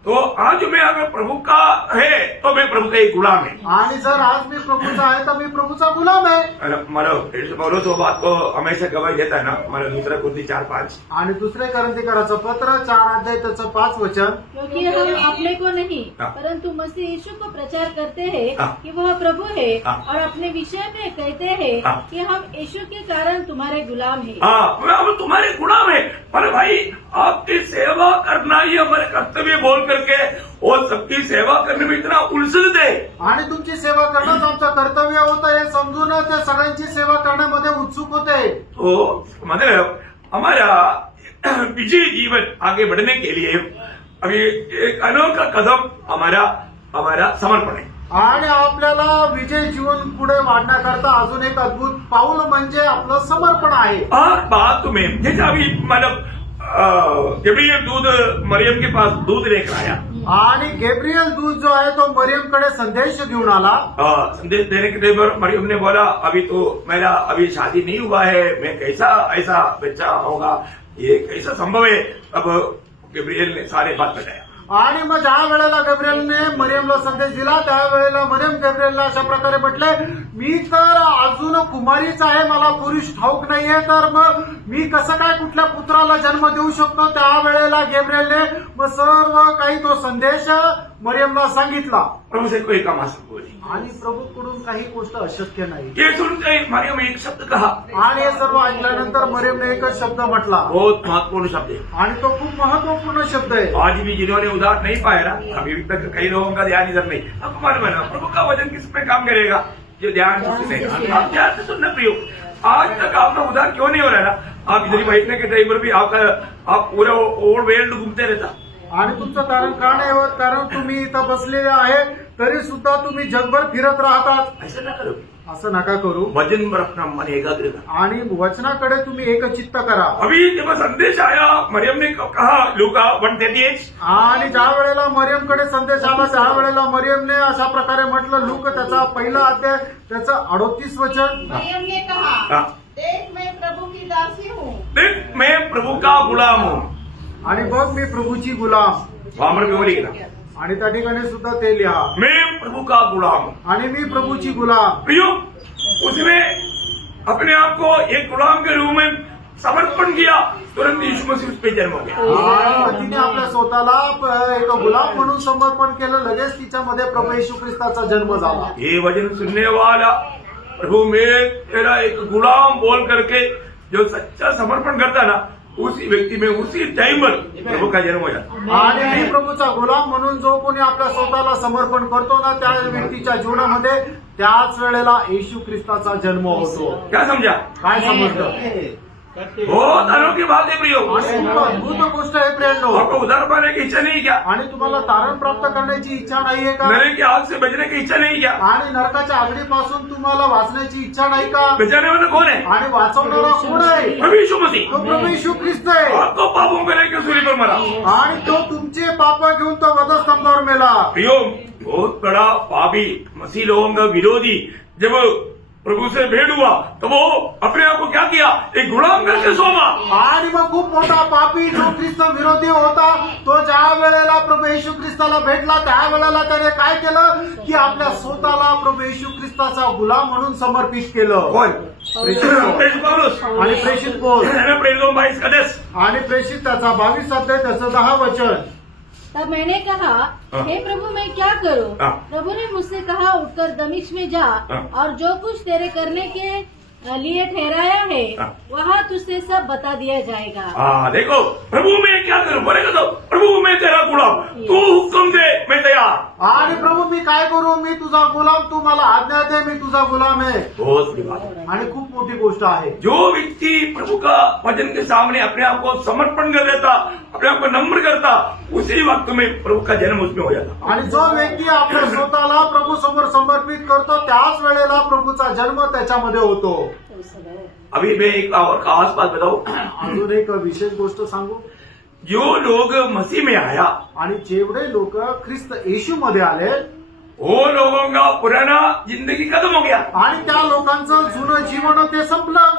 तो आज मैं अगर प्रभु का है तो मैं प्रभु का एक गुलाम है. आणि जर आज मी प्रभूचा आहे तर मी प्रभूचा गुलाम आहे. मतलब बोलो तो बात को हमेशा गवाही देता है ना. मतलब दूसरा कुर्ती 4-5 आणि दुसरे करंतीकराचं पत्र 4 अध्याय त्याचं 5 वचन. क्योंकि हम अपने को नहीं हाँ। परंतु मसीह यीशु को प्रचार करते हैं हाँ। कि वह प्रभु है, हाँ। और अपने विषय में कहते हैं हाँ। कि हम यीशु के कारण तुम्हारे गुलाम हैं. हाँ, हम तुम्हारे गुलाम है. पर भाई आपकी सेवा करना ही हमारे कर्तव्य बोल करके वो सबकी सेवा करने में इतना उलझते है. आणि तुमची सेवा करणंच आमचं कर्तव्य होतं हे समजून ते सगळ्यांची सेवा करण्यामध्ये उत्सुक होते. तो मतलब हमारा विजयी जीवन आगे बढ़ने के लिए अभी एक अनोखा कदम हमारा समर्पण है. आणि आपल्याला विजय जीवन पुढे वाढण्याकरता अजून एक अद्भुत पाऊल म्हणजे आपलं समर्पण आहे. और बात में जैसे अभी मतलब गब्रिएल दूध मरियम के पास दूध लेकर आया, आणि गॅब्रिएल दूत जो आहे तो मरियमकडे संदेश घेऊन आला. संदेश देने के लिए मरियम ने बोला अभी तो मेरा अभी शादी नहीं हुआ है, मैं कैसा ऐसा बच्चा होगा, ये कैसा संभव है. अब गब्रिएल ने सारे बात बताया. आणि मग ज्या वेळेला गॅब्रिएलने मरियमला संदेश दिला त्यावेळेला मरियम गॅब्रिएलला अशा प्रकारे म्हटले, मी तर अजून कुमारीच आहे, मला पुरुष ठाऊक नाहीये, तर मग मी कसं काय कुठल्या पुत्राला जन्म देऊ शकतो. त्यावेळेला गॅब्रिएलने मग सर्व काही तो संदेश मरियमला सांगितला. प्रभु से कोई काम असंभव नहीं. आणि प्रभूकडून काही गोष्ट अशक्य नाही. ये सुनते ही मरियम एक शब्द कहा, आणि हे सर्व ऐकल्यानंतर मरियमने एकच शब्द म्हटला. बहुत महत्वपूर्ण शब्द है. आणि तो खूप महत्वपूर्ण शब्द आहे. आज भी जिन्होंने उधार नहीं पाया ना, अभी तक कई लोगों का ध्यान इधर नहीं. आपको मालूम है ना प्रभु का वचन किस पे काम करेगा, जो ध्यान से सुनेगा. आप ध्यान से सुनना प्रियो. आज तक आपका उधार क्यों नहीं हो रहा है ना. आप इधर ही बैठने के टाइम पर भी आप पूरा ओल्ड वर्ल्ड घूमते रहता. आणि तुमचं कारण का नाही होत, कारण तुम्ही इथं बसलेले आहे तरी सुद्धा तुम्ही जगभर फिरत राहतात. ऐसा ना करो. असं नका करू. वचन पर अपना मन एकाग्र करा. आणि वचनाकडे तुम्ही एकचित्त करा. अभी जब संदेश आया मरियम ने कहा लूका 1:38, आणि ज्या वेळेला मरियमकडे संदेश आला त्या वेळेला मरियमने अशा प्रकारे म्हटलं, लूक त्याचा पहिला अध्याय त्याचं 38 वचन. मरियम ने कहा, हाँ. देख मैं प्रभु की दासी हूँ, देख मैं प्रभु का गुलाम हूँ. आणि बघ मी प्रभूची गुलाम. वहां पर भी बोलेगा आणि त्या ठिकाणी सुद्धा ते लिहा, मैं प्रभु का गुलाम हूँ. आणि मी प्रभूची गुलाम. प्रियो, उसने अपने आप को एक गुलाम के रूप में समर्पण किया, तुरंत यीशु मसीह उस पे जन्म हो गया. आणि तिने आपल्या स्वतःला एक गुलाम म्हणून समर्पण केलं. लगेच तिच्यामध्ये प्रभू येशू ख्रिस्ताचा जन्म झाला. ये वचन सुनने वाला प्रभु मैं तेरा एक गुलाम बोल करके जो सच्चा समर्पण करता ना, उसी व्यक्ती में उसी टाइम पर प्रभु का जन्म हो जाता. आणि मी प्रभूचा गुलाम म्हणून जो कोणी आपल्या स्वतःला समर्पण करतो ना, त्या व्यक्तीच्या जीवनामध्ये त्याच वेळेला येशू ख्रिस्ताचा जन्म होतो. क्या समझा. काय समजलं. बहुत अनोखी बात है प्रियो. आणि खूप अद्भुत गोष्ट आहे प्रियांनो. आपको उधार पाने की इच्छा नहीं क्या. आणि तुम्हाला तारण प्राप्त करण्याची इच्छा नाहीये का. नरक की आग से बचने की इच्छा नहीं क्या. आणि नरकाच्या आगडीपासून तुम्हाला वाचण्याची इच्छा नाही का. बचाने वाला कौन है. आणि वाचवणारा कोण आहे. प्रभु यीशु मसीह. तो प्रभु येशू ख्रिस्त आहे. आपको पापों को लेकर सूली पर मरा. आणि तो तुमचे पाप घेऊन तो वधस्तंभावर मेला. प्रियो, बहुत बड़ा पापी मसीह लोगों का विरोधी जब प्रभु से भेंट हुआ तो वो अपने आप को क्या किया, एक गुलाम करके सोमा. आणि मग खूप मोठा पापी जो ख्रिस्त विरोधी होता तो ज्या वेळेला प्रभू येशू ख्रिस्ताला भेटला त्यावेळेला त्याने काय केलं की आपल्या स्वतःला प्रभू येशू ख्रिस्ताचा गुलाम म्हणून समर्पित केलं. कौन. प्रेषित पौलुस. आणि प्रेषित पोल. प्रेरित 22 का 10. आणि प्रेषित त्याचा 22 अध्याय त्याचं 10 वचन. तब मैंने कहा, हाँ। हे प्रभु मैं क्या करूं? हाँ। प्रभु ने मुझसे कहा, उठकर दमिश्क में जा हाँ। और जो कुछ तेरे करने के लिए ठहराया है हाँ। वहाँ तुझसे सब बता दिया जाएगा। हाँ देखो, प्रभु मैं क्या करूं बोलेगा तो, प्रभु मैं तेरा गुलाम, तू हुक्म दे मैं तैयार। आणि प्रभू मी काय करू, मी तुझा गुलाम, तू मला आज्ञा दे, मी तुझा गुलाम आहे. बहुत बड़ी बात है। आणि खूप मोठी गोष्ट आहे. जो व्यक्ति प्रभु का वचन के सामने अपने आप को समर्पण कर देता, अपने आप को नम्र करता, उसी वक्त में प्रभु का जन्म उसमें हो जाता। आणि जो व्यक्ती आपल्या स्वतःला प्रभू समोर समर्पित करतो त्याच वेळेला प्रभूचा जन्म त्याच्यामध्ये होतो. अभी मैं एक और खास बात बताऊं, अजून एक विशेष गोष्ट सांगू. जो लोग मसीह में आया आणि जेवढे लोक ख्रिस्त येशू मध्ये आले वो लोगों का पुराना जिंदगी खत्म हो गया। आणि त्या लोकांचं जुनं जीवन ते संपलं.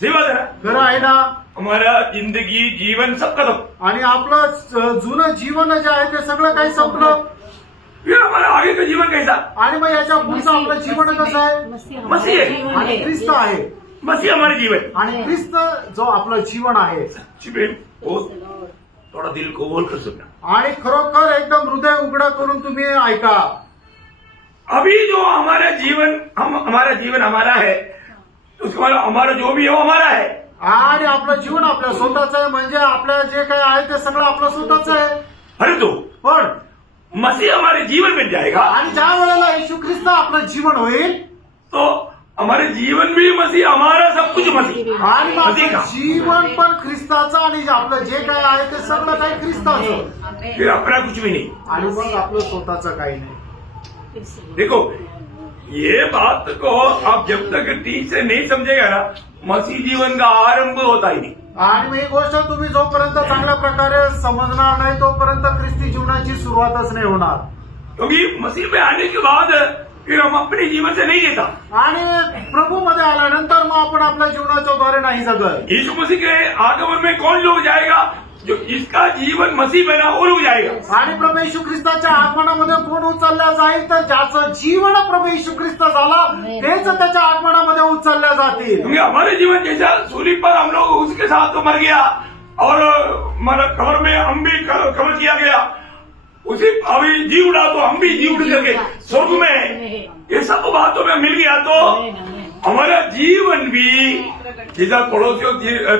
सही बात है ना? खरं आहे ना. हमारा जिंदगी जीवन सब खत्म, आणि आपलं जुनं जीवन जे आहे ते सगळं काही संपलं. फिर हमारा आगे का जीवन कैसा? आणि मग याच्या पुढचं आपलं जीवन कसं आहे? मसीह आहे. आणि ख्रिस्त आहे. मसीह हमारे जीवन। आणि ख्रिस्त जो आपलं जीवन आहे. शिवेन, वो थोड़ा दिल को खोल कर सुनना। आणि खरोखर एकदम हृदय उघडं करून तुम्ही ऐका. अभी जो हमारा जीवन हमारा है, उसके बाद हमारा जो भी है वो हमारा है। आणि आपलं जीवन आपल्या स्वतःचं आहे, म्हणजे आपलं जे काही आहे ते सगळं आपलं स्वतःचं आहे. अरे तो पण मसीह हमारे जीवन में जाएगा आणि ज्या वेळेला येशू ख्रिस्त आपलं जीवन होईल तो हमारे जीवन भी मसीह, हमारा सब कुछ मसीह। आणि मग मसीह का आपलं जीवन पण ख्रिस्ताचं आणि आपलं जे काय आहे ते सगळं काही ख्रिस्ताचं. फिर अपना कुछ भी नहीं। आणि मग आपलं स्वतःचं काही नाही. देखो, ये बात को आप जब तक ठीक से नहीं समझेगा ना, मसीह जीवन का आरंभ होता ही नहीं। आणि मग ही गोष्ट तुम्ही जोपर्यंत चांगल्या प्रकारे समजणार नाही तोपर्यंत ख्रिस्ती जीवनाची सुरुवातच नाही होणार. क्योंकि मसीह में आने के बाद फिर हम अपने जीवन से नहीं जीता। आणि प्रभू मध्ये आल्यानंतर मग आपण आपल्या जीवनाच्या द्वारे नाही जगत. यीशु मसीह के आगमन में कौन लोग जाएगा? जो इसका जीवन मसीह बना वो लोग जाएगा। आणि प्रभू येशू ख्रिस्ताच्या आगमनामध्ये कोण उचलल्या जाईल तर ज्याचं जीवन प्रभू येशू ख्रिस्त झाला तेच त्याच्या आगमनामध्ये उचलल्या जातील. क्योंकि हमारे जीवन जैसा सूली पर हम लोग उसके साथ तो मर गया और हमारा कब्र में हम भी कब्र किया गया, उसी अभी जी उड़ा तो हम भी जी उड़ करके स्वर्ग में, ये सब बातों में मिल गया तो हमारा जीवन भी जैसा पड़ोसियों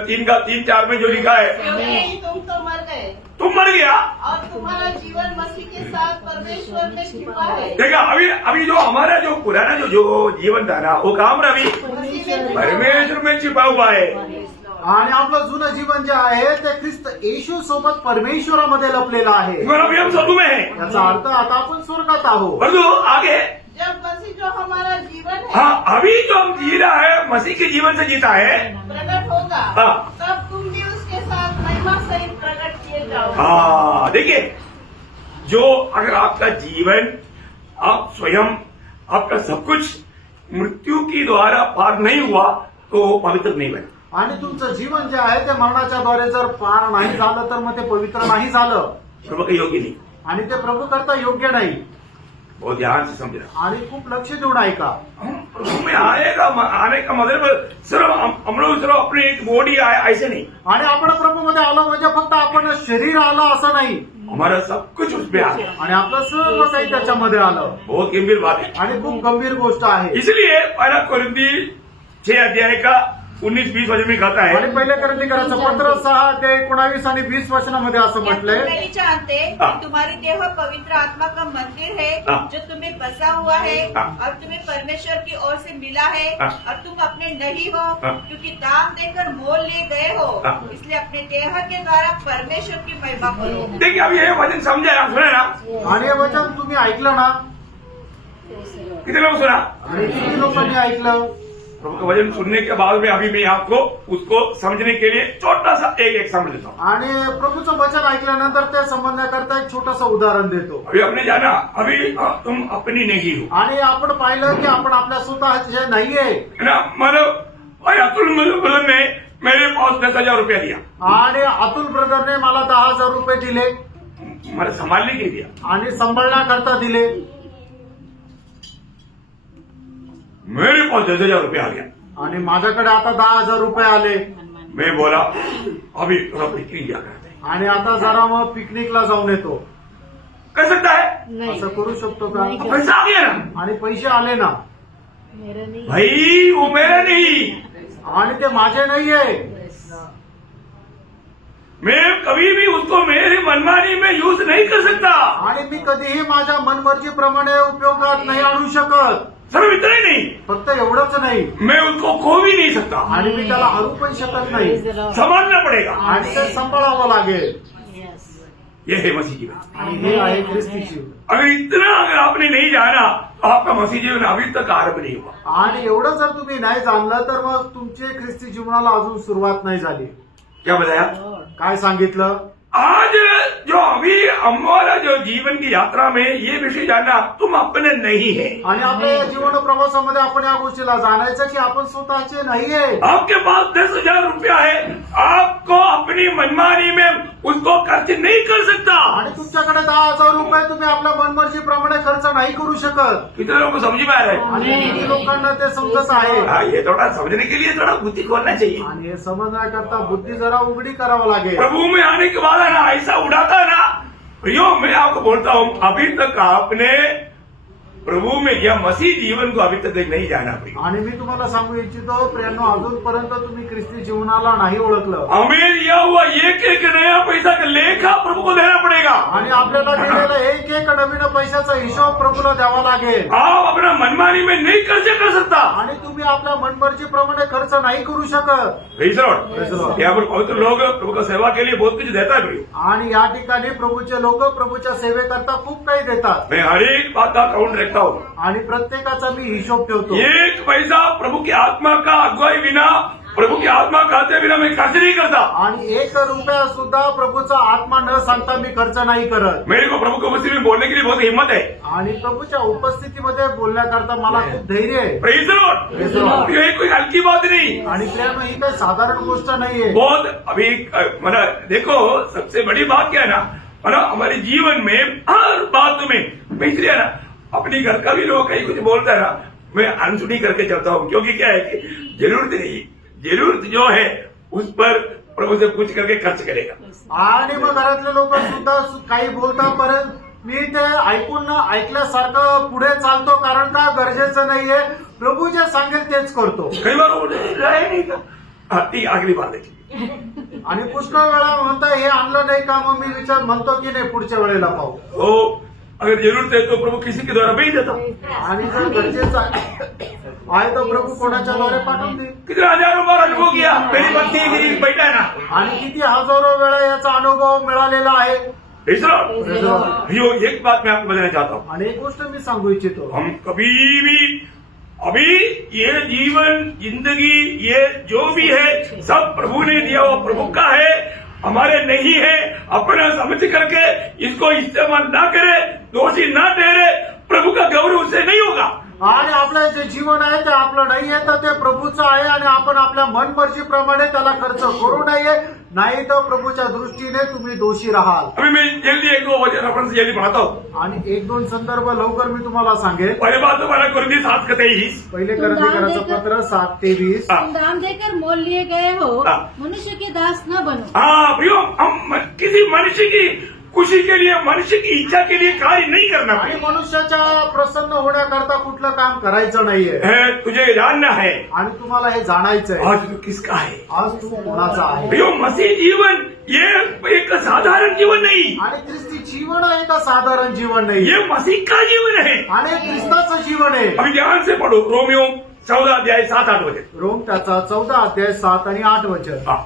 3:4 में जो लिखा है, क्योंकि तुम तो मर गए तुम मर गया और तुम्हारा जीवन मसीह के साथ परमेश्वर में छिपा है। देखा। अभी जो हमारा जो पुराना जो जीवन था ना, वो काम रहा अभी परमेश्वर में छिपा हुआ है। आणि आपलं जुनं जीवन जे आहे ते ख्रिस्त येशू सोबत परमेश्वरामध्ये लपलेलं आहे. और अभी हम स्वर्ग में हैं। याचा अर्थ आता आपण स्वर्गात आहोत. और जो आगे, जब मसीह जो हमारा जीवन है हाँ, अभी जो हम जी रहा है मसीह के जीवन से जीता है, प्रकट होगा, हाँ। तब तुम भी उसके साथ महिमा सहित प्रकट किए जाओ। हाँ देखिए, जो अगर आपका जीवन, आप स्वयं, आपका सब कुछ मृत्यु की द्वारा पार नहीं हुआ तो पवित्र नहीं बने। आणि तुमचं जीवन जे आहे ते मरणाच्या द्वारे जर पार नाही झालं तर मग ते पवित्र नाही झालं प्रभु के योग्य नहीं। आणि ते प्रभू करता योग्य नाही. बहुत ध्यान से समझना। आणि खूप लक्ष देऊन ऐका. प्रभु में आने का मतलब सिर्फ हम लोग सिर्फ अपनी एक बॉडी आए ऐसे नहीं, आणि आपण प्रभू मध्ये आलो म्हणजे फक्त आपण शरीर आलं असं नाही, हमारा सब कुछ उसमें आ गया। आणि आपलं सर्व काही त्याच्यामध्ये आलं. बहुत गंभीर बात है। आणि खूप गंभीर गोष्ट आहे. इसलिए 1 कोरिन्थी 6 अध्याय का 19-20 वचन में कहता आणि है, पहिल्या करंथीकरांचं पत्र 6 ते 19 आणि 20 वचनामध्ये असं क्या तुम म्हटलंय, नहीं जानते हाँ। कि तुम्हारी देह पवित्र आत्मा का मंदिर है हाँ। जो तुम्हें बसा हुआ है हाँ। और तुम्हें परमेश्वर की ओर से मिला है हाँ। और तुम अपने नहीं हो हाँ। क्योंकि दाम देकर मोल ले गए हो, हाँ। इसलिए अपने देह के द्वारा परमेश्वर की महिमा करो। देखिए अभी ये वचन समझा ना, सुना ना? आणि हे वचन तुम्ही ऐकलं ना, कितने लोग सुना? आणि किती लोकांनी ऐकलं. प्रभु का वचन सुनने के बाद में अभी मैं आपको उसको समझने के लिए छोटा सा एक समझ देता हूँ। आणि प्रभूचं वचन ऐकल्यानंतर ते समजण्याकरता एक छोटंसं उदाहरण देतो. अभी आपने जाना, अभी तुम अपनी नहीं हो, आणि आपण पाहिलं की आपण आपल्या स्वतःचे नाहीये. है ना? भाई अतुल ब्रदर ने मेरे पास 10,000 रुपया दिया, आणि अतुल ब्रदरने मला 10,000 रुपये दिले मैंने संभालने के लिए दिया। आणि सांभाळण्याकरता दिले. मेरे पास 10,000 रुपया आ गया, आणि माझ्याकडे आता 10,000 रुपये आले. मैं बोला अभी थोड़ा बिक्री किया करते हैं। आणि आता जरा मग पिकनिकला जाऊन येतो, कर सकता है? नहीं असं करू शकतो का? नहीं। पैसा आ गया ना आणि पैसे आले ना, मेरा नहीं भाई, वो मेरा नहीं, आणि ते माझे नाहीये, मैं कभी भी उसको मेरी मनमानी में यूज नहीं कर सकता। आणि मी कधीही माझ्या मनमर्जीप्रमाणे उपयोगात नाही आणू शकत. सिर्फ इतना ही नहीं, फक्त एवढंच नाही, मैं उसको खो भी नहीं सकता, आणि मी त्याला हरू पण शकत नाही, संभालना पड़ेगा। आणि ते सांभाळावं लागेल. यस ये है मसीह जीवन। आणि हे आहे ख्रिस्ती जीवन. अगर इतना अगर आपने नहीं जाना तो आपका मसीह जीवन अभी तक आरंभ नहीं हुआ। आणि एवढं जर तुम्ही नाही जाणलं तर मग तुमचे ख्रिस्ती जीवनाला अजून सुरुवात नाही झाली. क्या बताया? काय सांगितलं? आज जो अभी हमारा जो जीवन की यात्रा में ये विषय जानना तुम अपने नहीं है। आणि आपल्या या जीवन प्रवासामध्ये आपण या गोष्टीला जाणायचं की आपण स्वतःचे नाहीये. आपके पास 10,000 रुपया है, आपको अपनी मनमानी में उसको खर्च नहीं कर सकता। आणि तुमच्याकडे 10,000 रुपये तुम्ही आपल्या मनमर्जीप्रमाणे खर्च नाही करू शकत. कितने लोगों को समझ में आ रहा है? आणि किती लोकांना ते समजत आहे. हाँ, ये थोड़ा समझने के लिए थोड़ा बुद्धि खोलना चाहिए। आणि हे समजण्याकरता बुद्धी जरा उघडी करावं लागेल. प्रभु में आने के बाद है ना ऐसा उड़ाता ना, प्रियो मैं आपको बोलता हूँ अभी तक आपने प्रभु में या मसीह जीवन को अभी तक नहीं जाना प्रियो। आणि मी तुम्हाला सांगू इच्छितो प्रियांनो, अजूनपर्यंत तुम्ही ख्रिस्ती जीवनाला नाही ओळखलं. हमें दिया हुआ एक नया पैसा का लेखा प्रभु को देना पड़ेगा। आणि आपल्याला दिलेला एक एक नवीन पैशाचा हिशोब प्रभूला द्यावा लागेल. आप अपना मनमानी में नहीं खर्च कर सकता। आणि तुम्ही आपल्या मनमर्जीप्रमाणे खर्च नाही करू शकत. Praise the Lord। यहाँ पर पवित्र लोग प्रभु का सेवा के लिए बहुत कुछ देता है प्रियो। आणि या ठिकाणी प्रभूचे लोक प्रभूच्या सेवेकरता खूप काही देतात. मैं हर एक बात का अकाउंट रखता हूँ। आणि प्रत्येकाचा मी हिशोब ठेवतो. एक पैसा प्रभु की आत्मा का अगुवाई बिना, प्रभु की आत्मा खाते बिना मैं खर्च नहीं करता। आणि 1 रुपया सुद्धा प्रभूचा आत्मा न सांगता मी खर्च नाही करत. मेरे को प्रभु को मसीह में बोलने के लिए बहुत हिम्मत है। आणि प्रभूच्या उपस्थितीमध्ये बोलण्याकरता मला खूप धैर्य आहे. Praise the Lord। Praise the Lord। ये कोई हल्की बात नहीं। आणि प्रियांनो, ही काही साधारण गोष्ट नाहीये. बहुत अभी मतलब देखो सबसे बड़ी बात क्या है ना, मतलब हमारे जीवन में हर बात में मैं इसलिए ना अपनी घर का भी लोग कहीं कुछ बोलता है ना, मैं अनसुनी करके चलता हूँ। क्योंकि क्या है कि जरूरत नहीं, जरूरत जो है उस पर प्रभु से पूछ करके खर्च करेगा। आणि मग घरातले लोक सुद्धा काही बोलतात, परंतु मी ते ऐकल्यासारखं पुढे चालतो. कारण का गरजेचं नाहीये, प्रभू जे सांगेल तेच करतो. कई बार वो लाया नहीं था। हाँ, ठीक, आखिरी बात देखिए। आणि पुष्कळ वेळा म्हणता हे आणलं नाही का, मग मी विचार म्हणतो की नाही पुढच्या वेळेला पाहू. तो अगर जरूरत है तो प्रभु किसी के द्वारा भेज देता। आणि जर गरजेचं आहे तर प्रभू कोणाच्या द्वारे पाठवून देईल. कितना हजारों बार अनुभव किया, मेरी पत्नी मेरी बैठा है ना। आणि किती हजारो वेळा याचा अनुभव मिळालेला आहे. Praise the Lord। यो एक बात मैं आपको बताना चाहता हूँ, आणि एक गोष्ट मी सांगू इच्छितो, हम कभी भी अभी ये जीवन जिंदगी ये जो भी है सब प्रभु ने दिया हुआ प्रभु का है, हमारे नहीं है। अपना समझ करके इसको इस्तेमाल ना करे, दोषी ना ठहरे, प्रभु का गौरव उससे नहीं होगा। आणि आपलं जे जीवन आहे ते आपलं नाहीये तर ते प्रभूचं आहे. आणि आपण आपल्या मनमर्जीप्रमाणे त्याला खर्च करू नये, नाही तर प्रभूच्या दृष्टीने तुम्ही दोषी राहाल. अभी मैं जल्दी एक दो वचन रेफरेंस जल्दी पढ़ाता हूँ। आणि 1-2 संदर्भ लवकर मी तुम्हाला सांगेन. पहले बात तो मैंने कुरिन्थी 7:23। पहिले करंदीकराचं पत्र 7:23. तुम दाम देकर मोल लिए गए हो, हाँ। मनुष्य के दास न बनो। हाँ प्रियो, हम किसी मनुष्य की खुशी के लिए, मनुष्य की इच्छा के लिए कार्य नहीं करना आणि मनुष्याच्या प्रसन्न होण्याकरता कुठलं काम करायचं नाहीये. है, तुझे जानना है आणि तुम्हाला हे जाणायचंय आज तू किसका है। आज तू कोणाचा आहे. प्रियो, मसीह जीवन ये एक साधारण जीवन नहीं, आणि ख्रिस्ती जीवन आहे का साधारण जीवन नाही, ये मसीह का जीवन है। आणि हे ख्रिस्ताचं जीवन आहे. अभी ध्यान से पढ़ो रोमियो 14:7-8 वचन। रोम त्याचा 14 7 आणि 8 वचन. हाँ,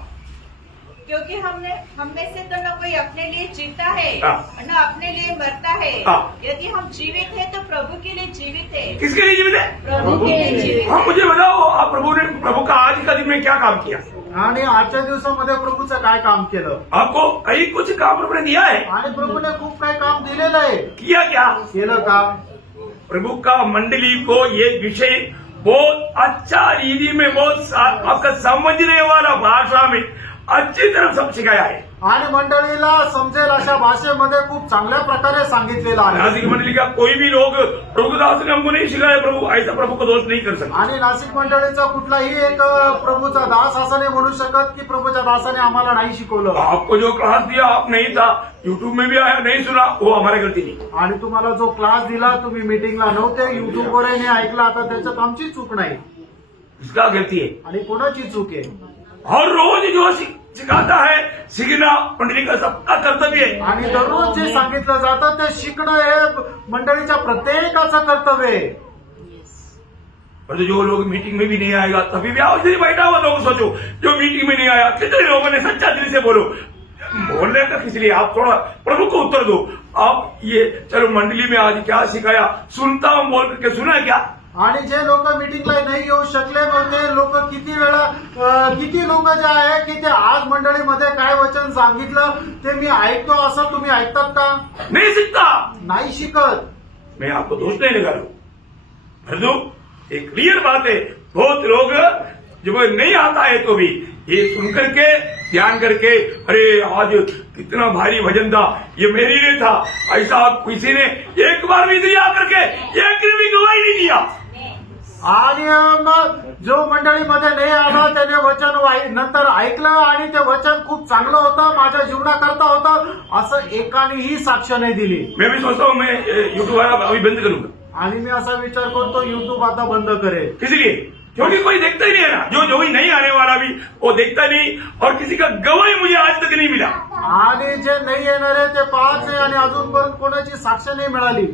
क्योंकि हम में से तो न कोई अपने लिए जीता है हाँ। और न अपने लिए मरता है। हाँ। यदि हम जीवित हैं तो प्रभु के लिए जीवित है, किसके लिए जीवित है? प्रभु के लिए जीवित हाँ, मुझे बताओ आप प्रभु का आज का दिन में क्या काम किया? आणि आजच्या दिवसामध्ये प्रभूचं काय काम केलं. आपको कई कुछ काम प्रभु ने दिया है। आणि प्रभूने खूप काही काम दिलेलं आहे. किया क्या? केलं काम. प्रभु का मंडली को ये विषय बहुत अच्छा रीति में, बहुत आपका समझने वाला भाषा में अच्छी तरह सब सिखाया है। आणि मंडळीला समजेल अशा भाषेमध्ये खूप चांगल्या प्रकारे सांगितलेलं आहे। नासिक मंडली का कोई भी लोग प्रभु दास ने हमको नहीं सिखाया प्रभु, ऐसा प्रभु को दोष नहीं कर सकते। आणि नाशिक मंडळीचा कुठलाही एक प्रभूचा दास असं नाही म्हणू शकत की प्रभूच्या दासाने आम्हाला नाही शिकवलं। आपको जो क्लास दिया आप नहीं था, यूट्यूब में भी आया नहीं सुना, वो हमारी गलती नहीं। आणि तुम्हाला जो क्लास दिला तुम्ही मीटिंगला नव्हते, युट्यूबवर नाही ऐकला, आता त्याच्यात आमची चूक नाही इसका गलती है। आणि कोणाची चूक आहे। और रोज जो सिखाता है सीखना मंडली का सबका कर्तव्य है। आणि दररोज जे सांगितलं जातं ते शिकणं हे मंडळीच्या प्रत्येकाचं कर्तव्य आहे। और जो लोग मीटिंग में भी नहीं आएगा तभी भी आओ, इधर ही बैठा हुआ लोग सोचो जो मीटिंग में नहीं आया कितने लोगों ने सच्चा दिल से बोलो, बोलने का किस लिए, आप थोड़ा प्रभु को उत्तर दो। आप ये चलो मंडली में आज क्या सिखाया सुनता हूं बोल करके सुना क्या? आणि जे लोक मीटिंगला नाही येऊ शकले मग ते लोक किती लोक जे आहे की ते आज मंडळीमध्ये काय वचन सांगितलं ते मी ऐकतो असं तुम्ही ऐकतात का? नहीं सीखता। नाही शिकत। मैं आपको दोष नहीं लगा रहा हूं, परंतु एक क्लियर बात है, बहुत लोग जब नहीं आता है तो भी ये सुन करके ध्यान करके अरे आज कितना भारी भजन था, ये मेरे लिए था, ऐसा किसी ने एक बार भी दिया करके एक ने भी गवाही नहीं दिया। आणि मग जो मंडळीमध्ये नाही आला त्याने वचन नंतर ऐकलं आणि ते वचन खूप चांगलं होतं, माझ्या जीवनाकरता होतं असं एकानेही साक्ष नाही दिली। मैं भी सोचता हूँ मैं यूट्यूब वाला अभी बंद करूंगा। आणि मी असा विचार करतो युट्यूब आता बंद करेल। इसलिए क्योंकि कोई देखता ही नहीं है ना, जो ही नहीं आने वाला भी वो देखता नहीं, और किसी का गवाही मुझे आज तक नहीं मिला। आणि जे नाही येणारे ते पाहत नाही आणि अजूनपर्यंत कोणाची साक्ष नाही मिळाली।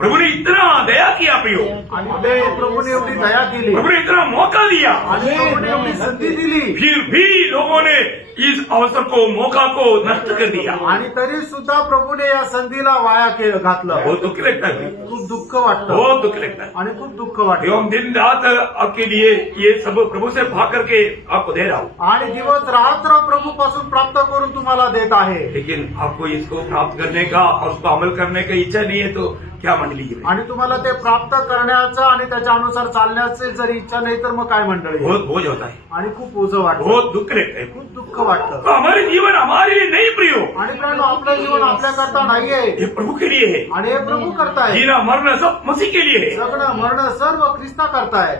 प्रभु ने इतना दया किया प्रियो, आणि ते प्रभूने एवढी दया केली प्रभु ने इतना मौका दिया, आणि प्रभूने एवढी संधी दिली, फिर भी लोगों ने इस अवसर को मौका को नष्ट कर दिया। आणि तरी सुद्धा प्रभूने या संधीला वाया घातलं। बहुत दुख लगता है, खूप दुःख वाटतं बहुत दुख लगता है। आणि खूप दुःख जो वाटतं। हम दिन रात आपके लिए ये सब प्रभु से भाग करके आपको दे रहा हूँ, आणि दिवस रात्र प्रभू पासून प्राप्त करून तुम्हाला देत आहे। लेकिन आपको इसको प्राप्त करने का और उसको अमल करने का इच्छा नहीं है तो क्या मंडली की? आणि तुम्हाला ते प्राप्त करण्याचं आणि त्याच्या अनुसार चालण्याची जर इच्छा नाही तर मग काय मंडळी? बहुत बोझ होता है, आणि खूप ओझं वाटतं, बहुत दुख लगता है। खूप दुःख वाटतं। तो हमारे जीवन हमारे लिए नहीं प्रियो, आणि प्रियो आपलं जीवन आपल्याकरता नाहीये ये प्रभु के लिए है। आणि हे प्रभू करताय। जीना मरना सब मसीह के लिए है। जगणं मरणं सर्व ख्रिस्ता करताय।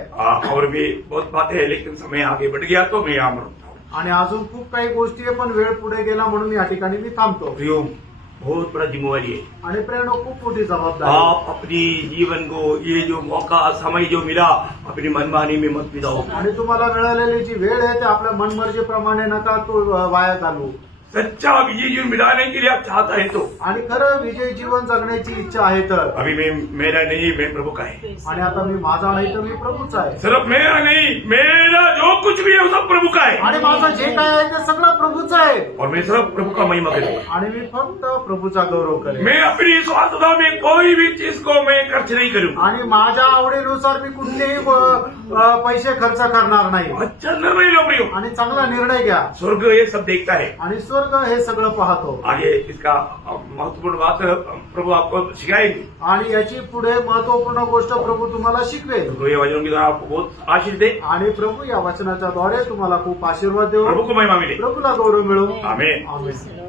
और भी बहुत बातें हैं लेकिन समय आगे बढ़ गया तो मैं यहाँ रुकता हूँ। आणि अजून खूप काही गोष्टी आहे पण वेळ पुढे गेला म्हणून या ठिकाणी मी थांबतो। प्रियो बहुत बड़ा जिम्मेवारी है। आणि प्रेरणा खूप मोठी जबाबदारी। आप अपनी जीवन को ये जो मौका समय जो मिला अपनी मनमानी में मत बिताओ। आणि तुम्हाला मिळालेली जी वेळ आहे ते आपल्या मनमर्जीप्रमाणे नका तो वाया घालू। सच्चा विजय जीवन मिलाने के लिए आप चाहता है तो, आणि खरं विजय जीवन जगण्याची इच्छा आहे तर, अभी मैं मेरा नहीं, मैं प्रभु का है। आणि आता मी माझा नाही तर मी प्रभूचा आहे। सिर्फ मेरा नहीं, मेरा जो कुछ भी है वो सब प्रभु का है। आणि माझं जे काय आहे ते सगळं प्रभूचं आहे। और मैं सिर्फ प्रभु का महिमा करूंगा। आणि मी फक्त प्रभूचा गौरव करेन। मैं अपनी स्वार्थता में कोई भी चीज को मैं खर्च नहीं करूंगा। आणि माझ्या आवडीनुसार मी कुठलेही पैसे खर्च करणार नाही। अच्छा निर्णय लो प्रियो, आणि चांगला निर्णय घ्या। स्वर्ग ये सब देखता है। आणि स्वर्ग हे सगळं पाहतो। आगे इसका महत्वपूर्ण बात प्रभु आपको सिखाएंगे। आणि याची पुढे महत्वपूर्ण गोष्ट प्रभू तुम्हाला शिकवेल। तो ये वचनों की द्वारा आपको बहुत आशीष दे। आणि प्रभू या वचनाच्या द्वारे तुम्हाला खूप आशीर्वाद देऊ। प्रभु को महिमा मिले। प्रभूला गौरव मिळो। आमेन। आमेन।